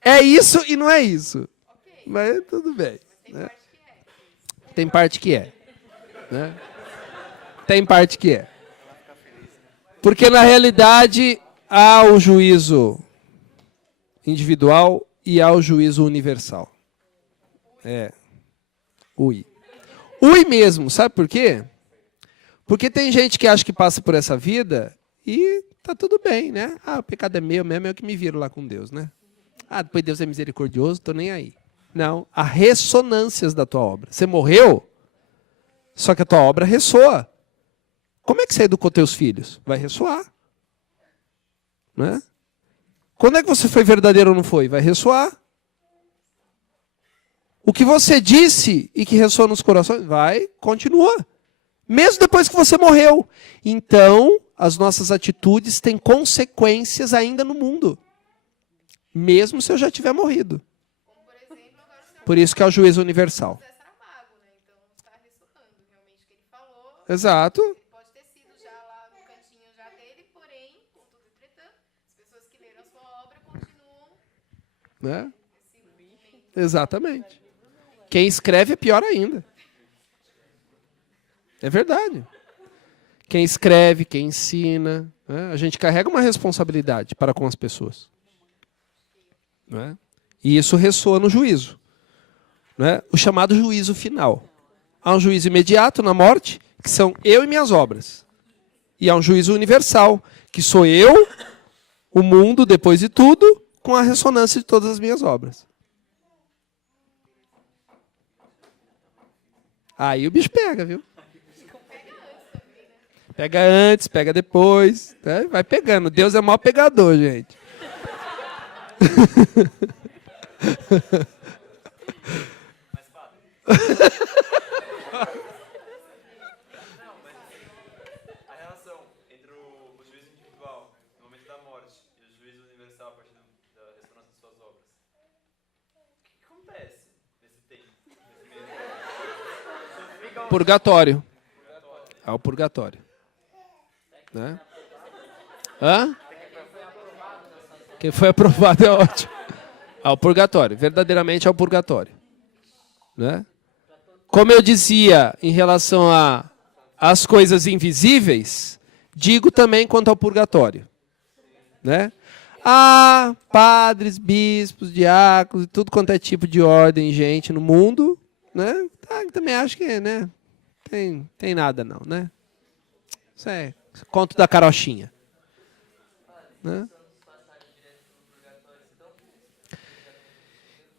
É isso e não é isso. Mas tudo bem. Né? Tem parte que é. Né? Tem parte que é. Porque, na realidade, há o juízo individual e há o juízo universal. Ui. Ui mesmo, sabe por quê? Porque tem gente que acha que passa por essa vida e tá tudo bem, né? O pecado é meu mesmo, eu que me viro lá com Deus, né? Depois Deus é misericordioso, tô nem aí. Não, há ressonâncias da tua obra. Você morreu, só que a tua obra ressoa. Como é que você educou teus filhos? Vai ressoar. Né? Quando é que você foi verdadeiro ou não foi? Vai ressoar. O que você disse e que ressoa nos corações, continua. Mesmo depois que você morreu. Então, as nossas atitudes têm consequências ainda no mundo. Mesmo se eu já tiver morrido. Como, por exemplo, agora o senhor Por isso que é o juízo universal. José Saramago, né? Então está ressoando realmente o que ele falou. Exato. Ele pode ter sido já lá no cantinho já dele, porém, contudo, entretanto, as pessoas que leram a sua obra continuam Né? nesse movimento. Exatamente. Quem escreve é pior ainda. É verdade. Quem escreve, quem ensina, né? A gente carrega uma responsabilidade para com as pessoas. Né? E isso ressoa no juízo. Né? O chamado juízo final. Há um juízo imediato na morte, que são eu e minhas obras. E há um juízo universal, que sou eu, o mundo, depois de tudo, com a ressonância de todas as minhas obras. Aí o bicho pega, viu? Pega antes, pega depois. Né? Vai pegando. Deus é mau pegador, gente. Mas, padre, a relação entre o juízo individual no momento da morte e o juízo universal a partir da ressonância das suas obras. O que acontece nesse tempo? Nesse meio? Purgatório. É o purgatório. Né? Hã? Quem foi aprovado é ótimo. Ao purgatório. Verdadeiramente ao purgatório. Né? Como eu dizia em relação às coisas invisíveis, digo também quanto ao purgatório. Né? Há padres, bispos, diáconos, tudo quanto é tipo de ordem, gente no mundo. Né? Também acho que né? Tem nada não. Né? Isso é conto da carochinha. Né?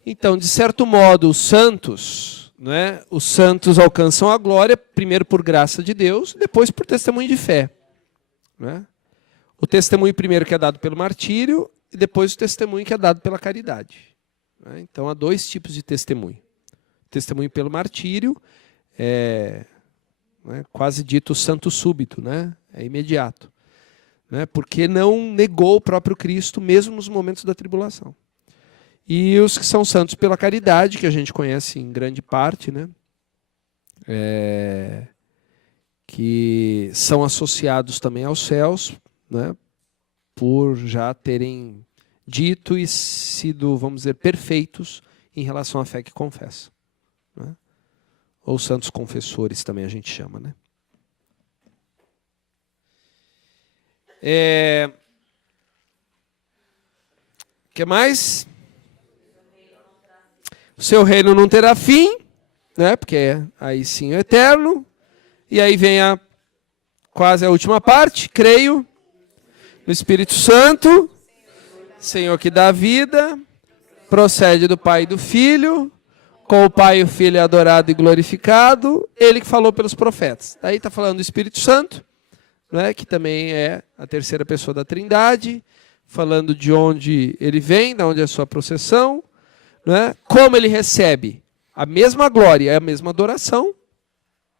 Então, de certo modo, os santos alcançam a glória, primeiro por graça de Deus, depois por testemunho de fé. Né? O testemunho primeiro que é dado pelo martírio, e depois o testemunho que é dado pela caridade. Né? Então, há dois tipos de testemunho. O testemunho pelo martírio é quase dito santo súbito, né? É imediato. Né? Porque não negou o próprio Cristo, mesmo nos momentos da tribulação. E os que são santos pela caridade, que a gente conhece em grande parte, né? Que são associados também aos céus, né? Por já terem dito e sido, vamos dizer, perfeitos em relação à fé que confessam. Né? Ou santos confessores também a gente chama. Né? Que mais? O seu reino não terá fim, né? Porque aí sim é eterno. E aí vem quase a última parte, creio no Espírito Santo, Senhor que dá vida, procede do Pai e do Filho, com o Pai e o Filho é adorado e glorificado, ele que falou pelos profetas. Daí está falando do Espírito Santo, né? Que também é a terceira pessoa da Trindade, falando de onde ele vem, de onde é a sua processão, né? Como ele recebe a mesma glória, a mesma adoração.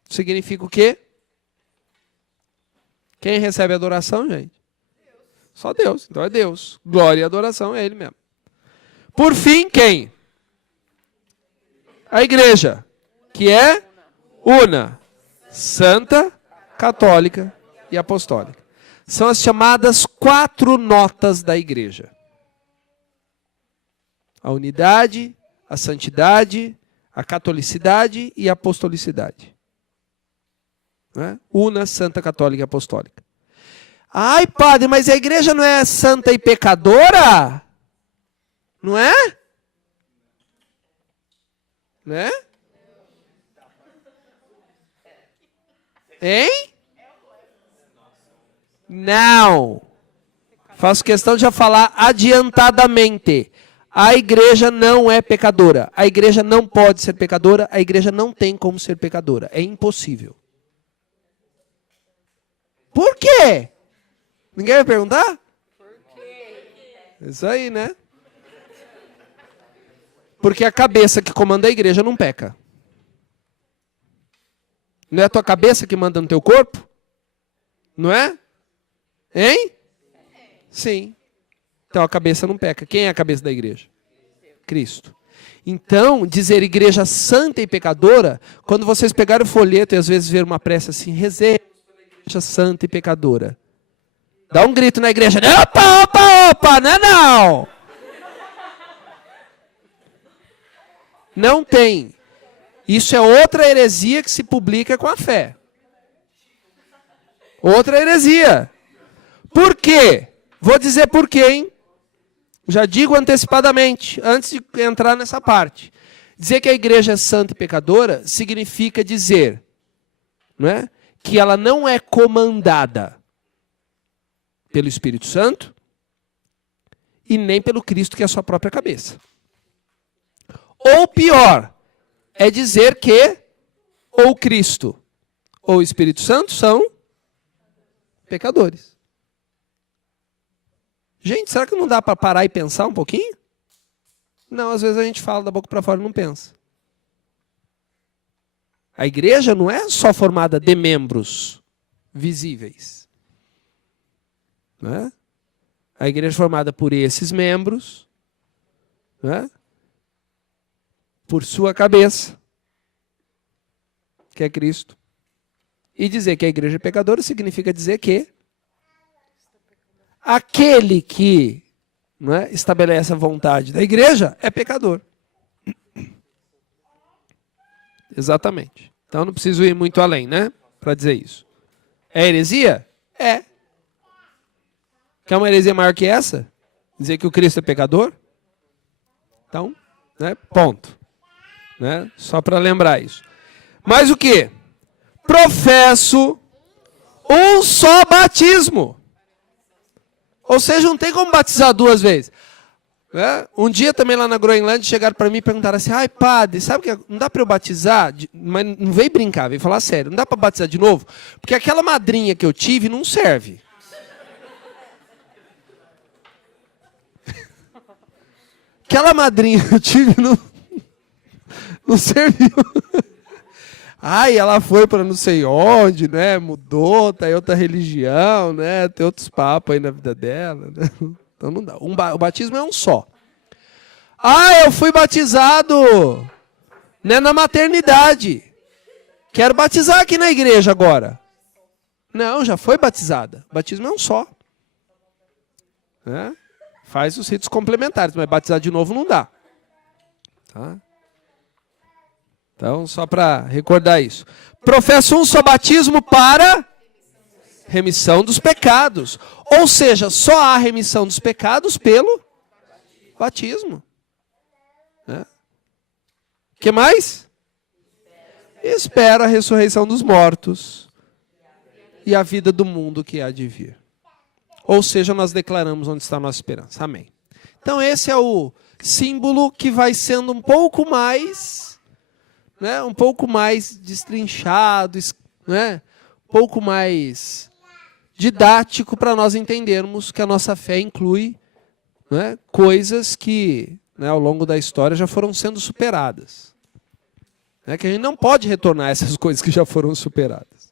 Significa o quê? Quem recebe a adoração, gente? Só Deus. Então é Deus. Glória e adoração é Ele mesmo. Por fim, quem? A igreja, que é una, santa, católica e apostólica. São as chamadas 4 notas da igreja. A unidade, a santidade, a catolicidade e a apostolicidade. Né? Una, santa, católica e apostólica. Ai, padre, mas a igreja não é santa e pecadora? Não é? Né? Hein? Não. Faço questão de já falar adiantadamente. A igreja não é pecadora. A igreja não pode ser pecadora. A igreja não tem como ser pecadora. É impossível. Por quê? Ninguém vai perguntar? Isso aí, né? Porque a cabeça que comanda a igreja não peca. Não é a tua cabeça que manda no teu corpo? Não é? Hein? Sim. Então a cabeça não peca. Quem é a cabeça da igreja? Cristo. Então, dizer igreja santa e pecadora, quando vocês pegarem o folheto e às vezes ver uma prece assim, rezemos pela igreja santa e pecadora. Dá um grito na igreja. Opa, opa, opa, não é não. Não tem. Isso é outra heresia que se publica com a fé. Outra heresia. Por quê? Vou dizer por quê, hein? Já digo antecipadamente, antes de entrar nessa parte. Dizer que a igreja é santa e pecadora significa dizer, não é, que ela não é comandada pelo Espírito Santo e nem pelo Cristo, que é a sua própria cabeça. Ou pior, é dizer que ou Cristo ou o Espírito Santo são pecadores. Gente, será que não dá para parar e pensar um pouquinho? Não, às vezes a gente fala da boca para fora e não pensa. A igreja não é só formada de membros visíveis. Não é? A igreja é formada por esses membros, não é? Por sua cabeça, que é Cristo. E dizer que a igreja é pecadora significa dizer que aquele que, não é, estabelece a vontade da igreja é pecador. Exatamente. Então não preciso ir muito além, né? Para dizer isso. É heresia? É. Quer uma heresia maior que essa? Dizer que o Cristo é pecador? Então, né? Ponto. Né? Só para lembrar isso. Mas o que? Professo um só batismo. Ou seja, não tem como batizar duas vezes. É? Um dia também lá na Groenlândia chegaram para mim e perguntaram assim: ai padre, sabe que não dá para eu batizar? Mas não veio brincar, veio falar sério. Não dá para batizar de novo? Porque aquela madrinha que eu tive não serve. Aquela madrinha que eu tive não serviu. Ai, ela foi para não sei onde, né? Mudou, tá em outra religião, né? Tem outros papos aí na vida dela, né? Então não dá. O batismo é um só. Ah, eu fui batizado, né, na maternidade. Quero batizar aqui na igreja agora. Não, já foi batizada. O batismo é um só. Né? Faz os ritos complementares, mas batizar de novo não dá. Tá? Então, só para recordar isso. Professo um só batismo para remissão dos pecados. Ou seja, só há remissão dos pecados pelo batismo. Né? Que mais? Espero a ressurreição dos mortos e a vida do mundo que há de vir. Ou seja, nós declaramos onde está a nossa esperança. Amém. Então esse é o símbolo que vai sendo um pouco mais, né, um pouco mais destrinchado, né, um pouco mais didático para nós entendermos que a nossa fé inclui, né, coisas que, né, ao longo da história já foram sendo superadas. Né, que a gente não pode retornar essas coisas que já foram superadas.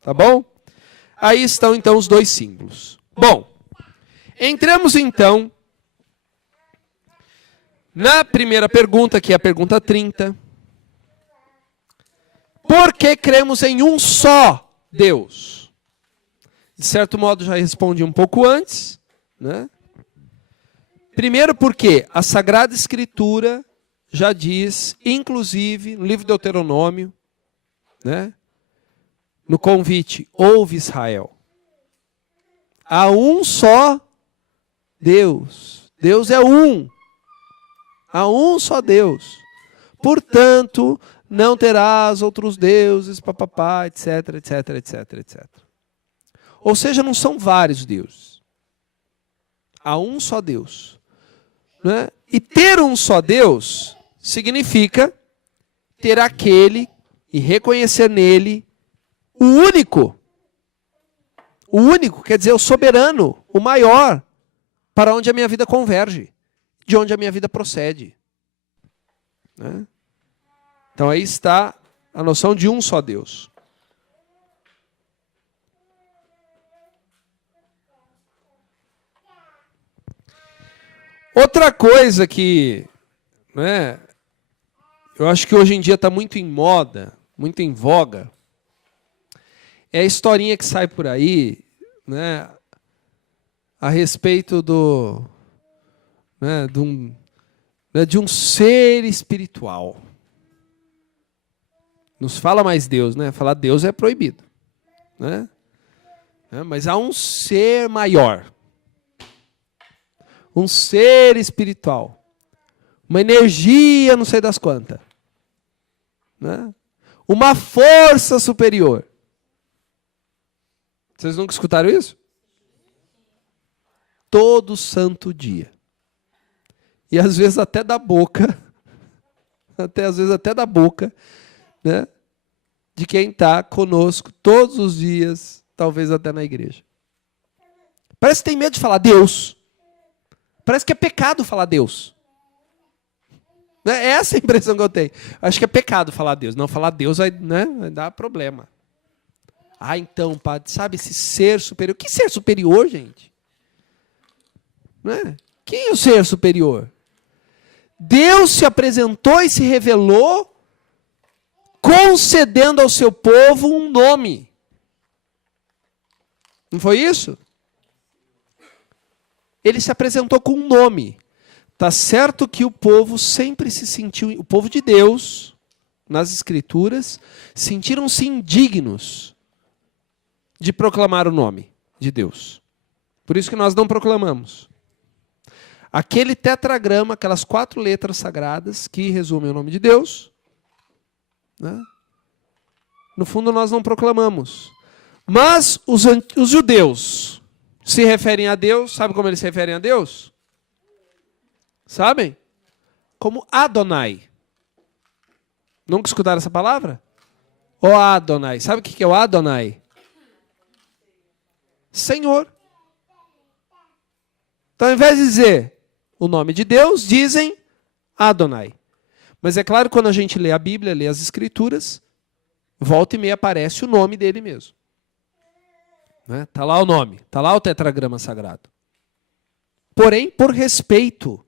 Tá bom? Aí estão então os dois símbolos. Bom, entramos então na primeira pergunta, que é a pergunta 30. Por que cremos em um só Deus? De certo modo já respondi um pouco antes, né? Primeiro porque a Sagrada Escritura já diz, inclusive no livro de Deuteronômio, né, no convite, ouve Israel. Há um só Deus. Deus é um. Há um só Deus. Portanto, não terás outros deuses, papapá, etc, etc, etc, etc. Ou seja, não são vários deuses. Há um só Deus. Né? E ter um só Deus significa ter aquele e reconhecer nele o único. O único, quer dizer, o soberano, o maior, para onde a minha vida converge, de onde a minha vida procede. Né? Então aí está a noção de um só Deus. Outra coisa que, né, eu acho que hoje em dia está muito em moda, muito em voga, é a historinha que sai por aí, né, a respeito de um ser espiritual. Nos fala mais Deus, né? Falar Deus é proibido, né? Mas há um ser maior, um ser espiritual, uma energia não sei das quantas, né? Uma força superior. Vocês nunca escutaram isso? Todo santo dia. E às vezes até da boca, às vezes até da boca, né, de quem está conosco todos os dias, talvez até na igreja. Parece que tem medo de falar Deus. Parece que é pecado falar Deus. É essa a impressão que eu tenho. Acho que é pecado falar Deus. Não, falar Deus vai dar problema. Ah, então, padre, sabe esse ser superior? Que ser superior, gente? Né? Quem é o ser superior? Deus se apresentou e se revelou concedendo ao seu povo um nome. Não foi isso? Ele se apresentou com um nome. Tá certo que o povo sempre se sentiu, o povo de Deus, nas Escrituras, sentiram-se indignos de proclamar o nome de Deus. Por isso que nós não proclamamos. Aquele tetragrama, aquelas 4 letras sagradas que resumem o nome de Deus, né? No fundo nós não proclamamos. Mas os judeus se referem a Deus, sabe como eles se referem a Deus? Sabem? Como Adonai. Nunca escutaram essa palavra? O Adonai. Sabe o que é o Adonai? Senhor. Então, ao invés de dizer o nome de Deus, dizem Adonai. Mas é claro, quando a gente lê a Bíblia, lê as Escrituras, volta e meia aparece o nome dele mesmo. Está lá o nome, está lá o tetragrama sagrado. Porém, por respeito,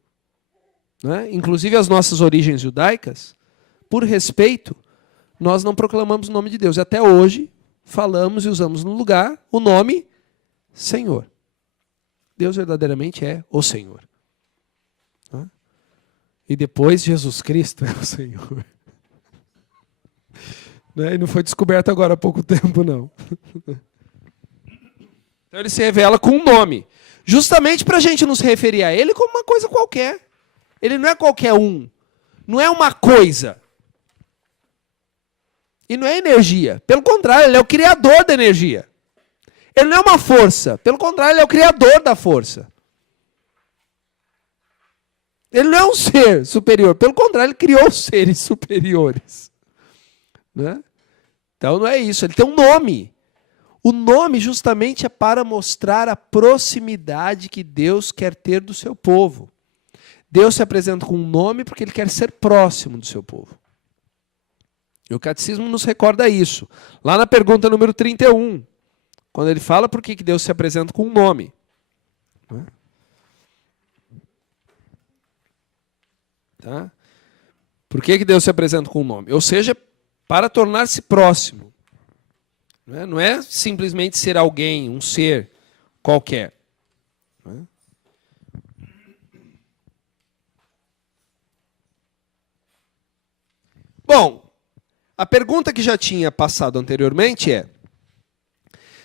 né, inclusive às nossas origens judaicas, por respeito, nós não proclamamos o nome de Deus. E até hoje, falamos e usamos no lugar o nome Senhor. Deus verdadeiramente é o Senhor. E depois Jesus Cristo é o Senhor. E não foi descoberto agora há pouco tempo, não. Então ele se revela com um nome. Justamente para a gente nos referir a ele como uma coisa qualquer. Ele não é qualquer um. Não é uma coisa. E não é energia. Pelo contrário, ele é o criador da energia. Ele não é uma força. Pelo contrário, ele é o criador da força. Ele não é um ser superior. Pelo contrário, ele criou seres superiores. Né? Então não é isso. Ele tem um nome. O nome justamente é para mostrar a proximidade que Deus quer ter do seu povo. Deus se apresenta com um nome porque ele quer ser próximo do seu povo. E o catecismo nos recorda isso. Lá na pergunta número 31, quando ele fala por que Deus se apresenta com um nome. Tá? Por que Deus se apresenta com um nome? Ou seja, para tornar-se próximo. Não é simplesmente ser alguém, um ser qualquer. Bom, a pergunta que já tinha passado anteriormente é: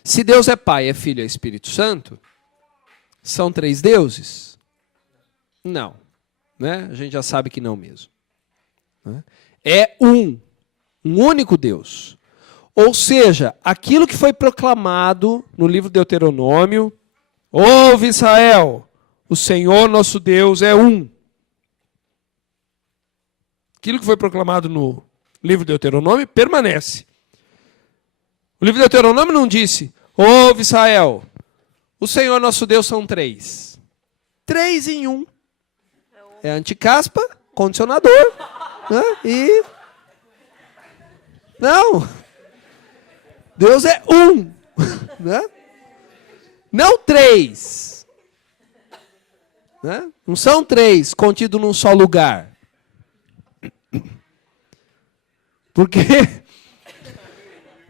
se Deus é Pai, é Filho e é Espírito Santo, são 3 deuses? Não. Né? A gente já sabe que não mesmo. É um único Deus. Ou seja, aquilo que foi proclamado no livro de Deuteronômio: ouve Israel, o Senhor nosso Deus é um. Aquilo que foi proclamado no livro de Deuteronômio permanece. O livro de Deuteronômio não disse: ouve Israel, o Senhor nosso Deus são 3. 3 em 1. É anticaspa, condicionador, né? E... Não. Deus é um. Né? Não 3. Né? Não são 3 contidos num só lugar. Porque,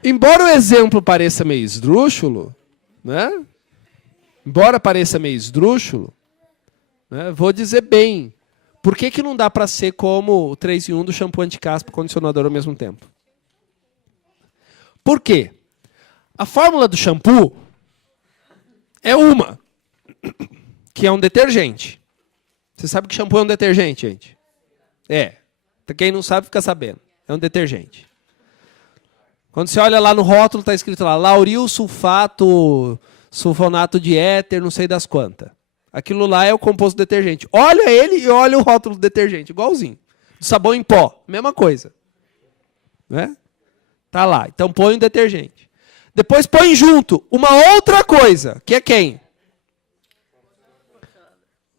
embora o exemplo pareça meio esdrúxulo, né? Embora pareça meio esdrúxulo, né? Vou dizer bem, por que não dá para ser como o 3 em 1 do shampoo anticaspa e condicionador ao mesmo tempo? Por quê? A fórmula do shampoo é uma, que é um detergente. Você sabe que shampoo é um detergente, gente? É. Quem não sabe, fica sabendo. É um detergente. Quando você olha lá no rótulo, está escrito lá, lauril sulfato, sulfonato de éter, não sei das quantas. Aquilo lá é o composto detergente. Olha ele e olha o rótulo do detergente, igualzinho. Do sabão em pó, mesma coisa. Né? Tá lá. Então põe um detergente. Depois põe junto uma outra coisa, que é quem?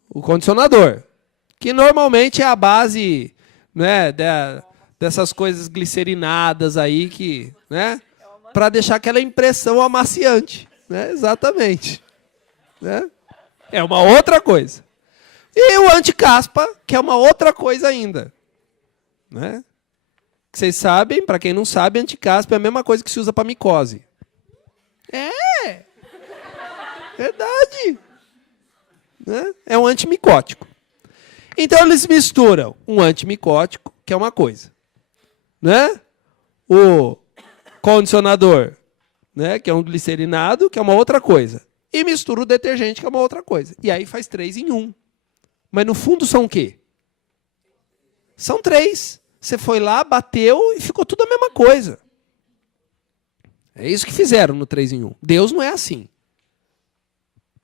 O condicionador. Que normalmente é a base, né, dessas coisas glicerinadas aí, que, né, para deixar aquela impressão amaciante. Né? Exatamente. Né? É uma outra coisa. E o anticaspa, que é uma outra coisa ainda. Né? Vocês sabem, para quem não sabe, anticaspa é a mesma coisa que se usa para micose. É! Verdade! Né? É um antimicótico. Então eles misturam um antimicótico, que é uma coisa. Né? O condicionador, né, que é um glicerinado, que é uma outra coisa. E mistura o detergente, que é uma outra coisa. E aí faz 3 em 1. Mas no fundo são o quê? São 3. Você foi lá, bateu e ficou tudo a mesma coisa. É isso que fizeram no 3 em 1. Deus não é assim.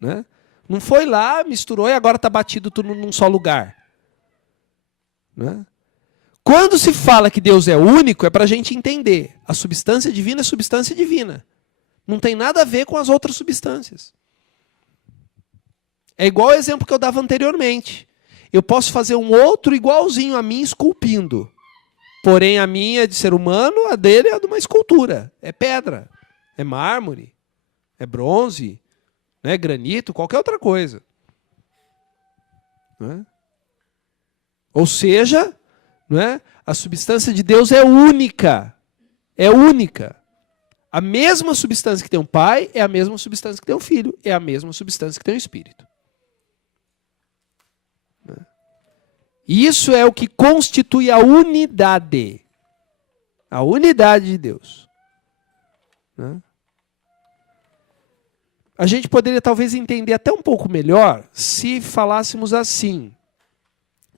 Né? Não foi lá, misturou e agora está batido tudo num só lugar. Né? Quando se fala que Deus é único, é para a gente entender. A substância divina é substância divina. Não tem nada a ver com as outras substâncias. É igual o exemplo que eu dava anteriormente. Eu posso fazer um outro igualzinho a mim esculpindo. Porém, a minha é de ser humano, a dele é de uma escultura. É pedra, é mármore, é bronze, né, granito, qualquer outra coisa. Né? Ou seja, né, a substância de Deus é única. É única. A mesma substância que tem um pai é a mesma substância que tem um filho. É a mesma substância que tem um espírito. Isso é o que constitui a unidade. A unidade de Deus. Né? A gente poderia talvez entender até um pouco melhor se falássemos assim.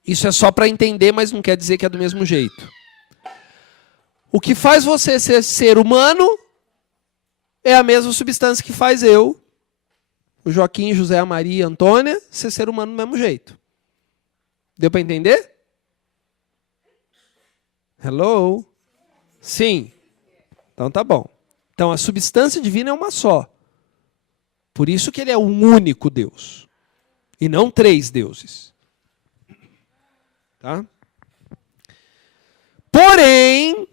Isso é só para entender, mas não quer dizer que é do mesmo jeito. O que faz você ser ser humano é a mesma substância que faz eu, o Joaquim, José, a Maria, a Antônia, ser humano do mesmo jeito. Deu para entender? Hello? Sim. Então tá bom. Então a substância divina é uma só. Por isso que ele é um único Deus. E não 3 deuses. Tá? Porém,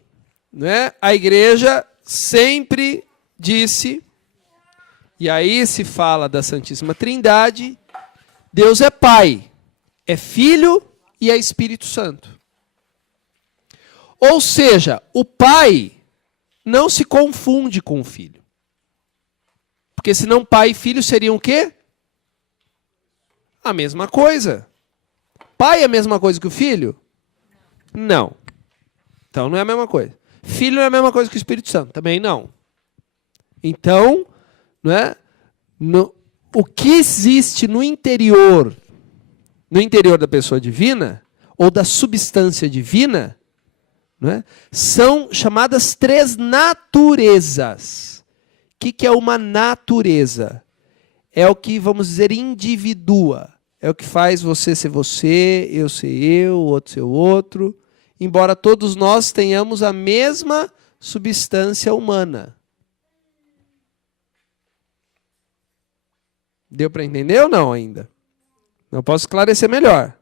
né, a igreja sempre disse, e aí se fala da Santíssima Trindade, Deus é Pai, é Filho e é Espírito Santo. Ou seja, o Pai não se confunde com o Filho. Porque senão Pai e Filho seriam o quê? A mesma coisa. Pai é a mesma coisa que o Filho? Não. Então não é a mesma coisa. Filho não é a mesma coisa que o Espírito Santo? Também não. Então, né, o que existe no interior da pessoa divina, ou da substância divina, né, são chamadas 3 naturezas. O que é uma natureza? É o que, vamos dizer, individua. É o que faz você ser você, eu ser eu, o outro ser o outro. Embora todos nós tenhamos a mesma substância humana. Deu para entender ou não ainda? Eu posso esclarecer melhor.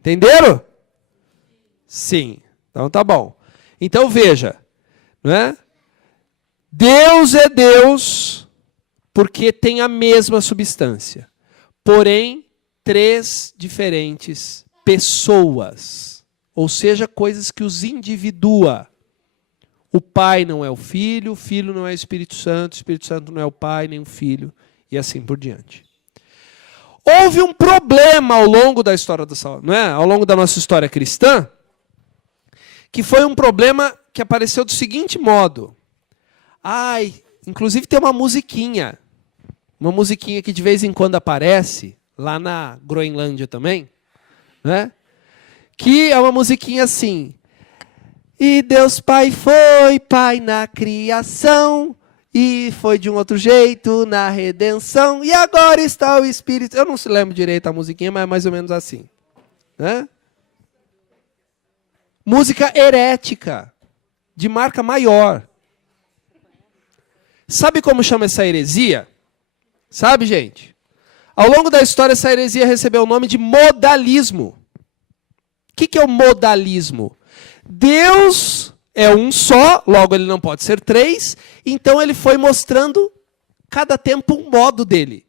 Entenderam? Sim. Então tá bom. Então veja, não é? Deus é Deus porque tem a mesma substância. Porém, 3 diferentes pessoas. Ou seja, coisas que os individua. O Pai não é o Filho não é o Espírito Santo não é o Pai nem o Filho, e assim por diante. Houve um problema ao longo da história da salvação, não é? Ao longo da nossa história cristã, que foi um problema que apareceu do seguinte modo. Inclusive tem uma musiquinha que de vez em quando aparece, lá na Groenlândia também, né? Que é uma musiquinha assim. E Deus Pai foi Pai na criação, e foi de um outro jeito na redenção, e agora está o Espírito. Eu não se lembro direito a musiquinha, mas é mais ou menos assim. Né? Música herética, de marca maior. Sabe como chama essa heresia? Sabe, gente? Ao longo da história, essa heresia recebeu o nome de modalismo. O que é o modalismo? Deus é um só, logo ele não pode ser 3, então ele foi mostrando cada tempo um modo dele.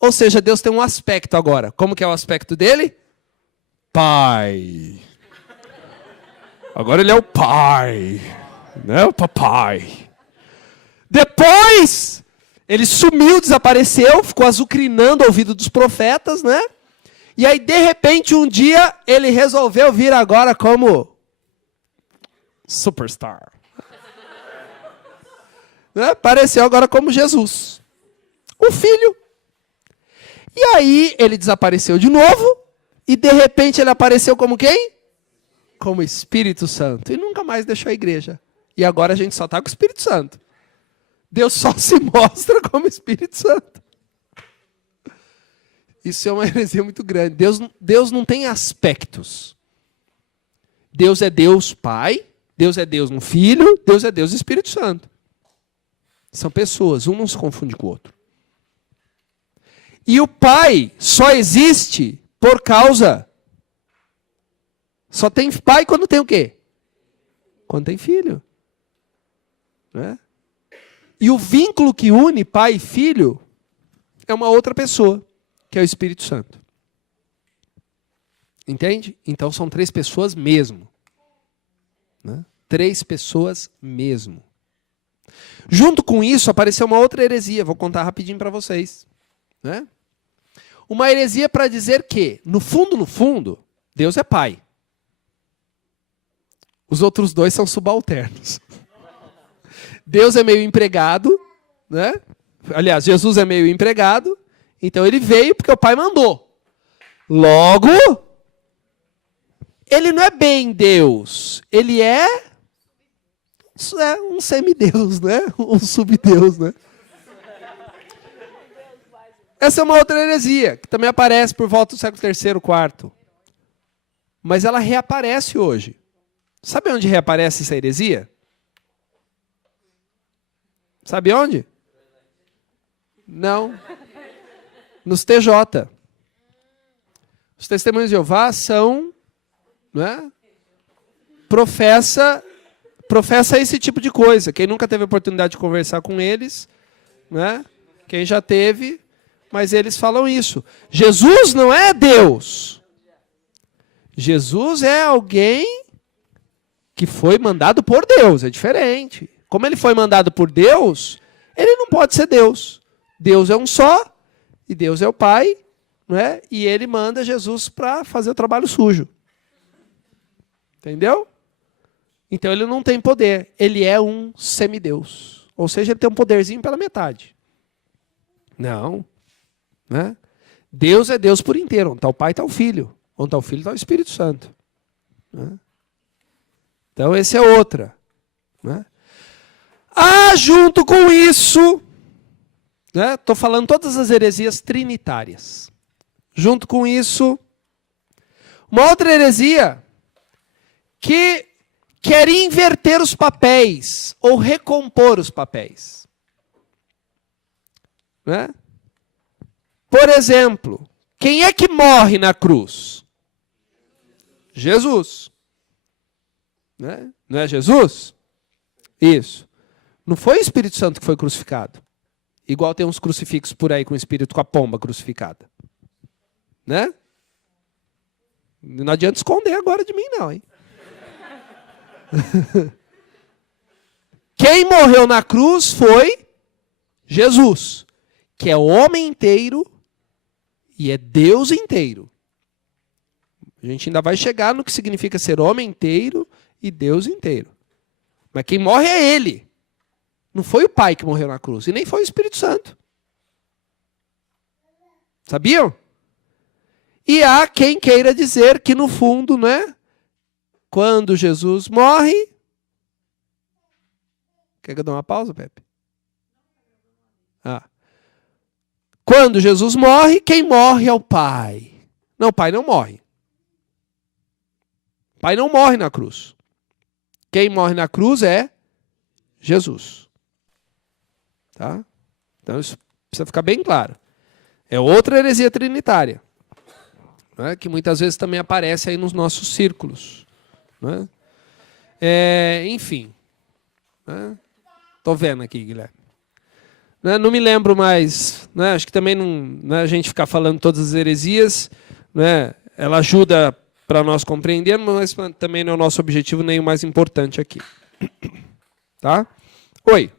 Ou seja, Deus tem um aspecto agora. Como que é o aspecto dele? Pai. Agora ele é o pai, né? O papai. Depois, ele sumiu, desapareceu, ficou azucrinando o ouvido dos profetas, né? E aí, de repente, um dia, ele resolveu vir agora como superstar. Né? Apareceu agora como Jesus, o Filho. E aí, ele desapareceu de novo, e de repente ele apareceu como quem? Como Espírito Santo. E nunca mais deixou a igreja. E agora a gente só está com o Espírito Santo. Deus só se mostra como Espírito Santo. Isso é uma heresia muito grande. Deus não tem aspectos. Deus é Deus Pai, Deus é Deus no Filho, Deus é Deus Espírito Santo. São pessoas, um não se confunde com o outro. E o Pai só existe por causa... Só tem pai quando tem o quê? Quando tem filho. Né? E o vínculo que une pai e filho é uma outra pessoa, que é o Espírito Santo. Entende? Então são 3 pessoas mesmo. Né? 3 pessoas mesmo. Junto com isso apareceu uma outra heresia, vou contar rapidinho para vocês. Né? Uma heresia para dizer que, no fundo, Deus é pai. Os outros 2 são subalternos. Deus é meio empregado, né? Aliás, Jesus é meio empregado, então ele veio porque o Pai mandou. Logo, ele não é bem Deus, ele é um semideus, né? Um subdeus, né? Essa é uma outra heresia, que também aparece por volta do século III, IV. Mas ela reaparece hoje. Sabe onde reaparece essa heresia? Sabe onde? Não. Nos TJ. Os testemunhos de Jeová são, não é? Professa esse tipo de coisa. Quem nunca teve a oportunidade de conversar com eles, né? Quem já teve, mas eles falam isso. Jesus não é Deus. Jesus é alguém que foi mandado por Deus, é diferente. Como ele foi mandado por Deus, ele não pode ser Deus. Deus é um só, e Deus é o Pai, não é? E ele manda Jesus para fazer o trabalho sujo. Entendeu? Então ele não tem poder, ele é um semideus. Ou seja, ele tem um poderzinho pela metade. Não. Né? Deus é Deus por inteiro. Onde está o Pai, está o Filho. Onde está o Filho, está o Espírito Santo. Né? Então, essa é outra. Né? Junto com isso, estou falando todas as heresias trinitárias. Junto com isso, uma outra heresia que quer inverter os papéis ou recompor os papéis. Né? Por exemplo, Quem é que morre na cruz? Jesus. Né? Não é Jesus? Isso. Não foi o Espírito Santo que foi crucificado. Igual tem uns crucifixos por aí com o Espírito com a pomba crucificada. Né? Não adianta esconder agora de mim, não, hein? Quem morreu na cruz foi Jesus, que é homem inteiro e é Deus inteiro. A gente ainda vai chegar no que significa ser homem inteiro e Deus inteiro. Mas quem morre é Ele. Não foi o Pai que morreu na cruz, e nem foi o Espírito Santo. Sabiam? E há quem queira dizer que, no fundo, né, quando Jesus morre... Quer que eu dê uma pausa, Pepe? Quando Jesus morre, quem morre é o Pai. Não, o Pai não morre. O Pai não morre na cruz. Quem morre na cruz é Jesus. Tá? Então isso precisa ficar bem claro. É outra heresia trinitária, né, que muitas vezes também aparece aí nos nossos círculos. Né? Enfim. Né? Tô vendo aqui, Guilherme. Né, não me lembro mais. Né, acho que também não é a gente ficar falando todas as heresias. Né, ela ajuda para nós compreendermos, mas também não é o nosso objetivo nem o mais importante aqui. Tá? Oi.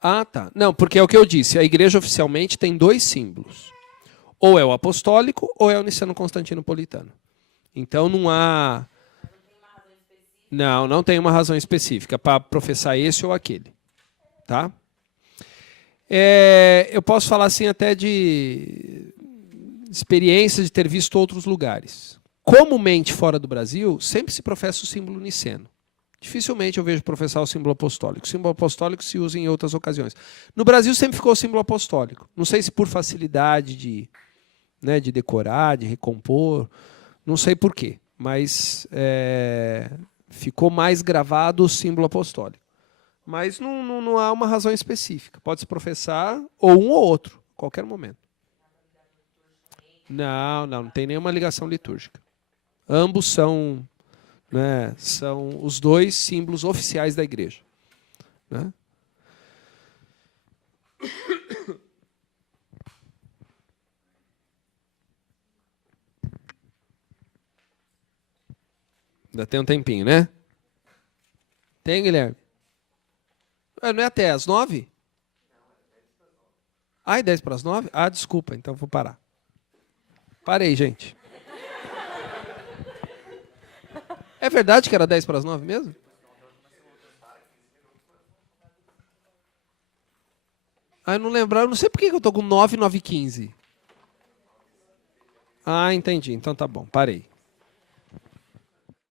Ah, tá. Não, porque é o que eu disse. A igreja oficialmente tem 2 símbolos. Ou é o apostólico, ou é o niceno-constantinopolitano. Então não há... Não tem uma razão específica para professar esse ou aquele. Tá? Eu posso falar assim até de experiência de ter visto outros lugares. Comumente, fora do Brasil, sempre se professa o símbolo niceno. Dificilmente eu vejo professar o símbolo apostólico. O símbolo apostólico se usa em outras ocasiões. No Brasil sempre ficou o símbolo apostólico. Não sei se por facilidade de decorar, de recompor, não sei por quê, mas ficou mais gravado o símbolo apostólico. Mas não há uma razão específica. Pode-se professar ou um ou outro, a qualquer momento. Não tem nenhuma ligação litúrgica. Ambos são os 2 símbolos oficiais da igreja. Né? Ainda tem um tempinho, né? Tem, Guilherme? Não é até às 9? É 10 para as 9? Ah, desculpa, então vou parar. Parei, gente. É verdade que era 10 para as 9 mesmo? Eu não lembro, eu não sei por que eu estou com 9, 9 e 15. Entendi, então tá bom, parei.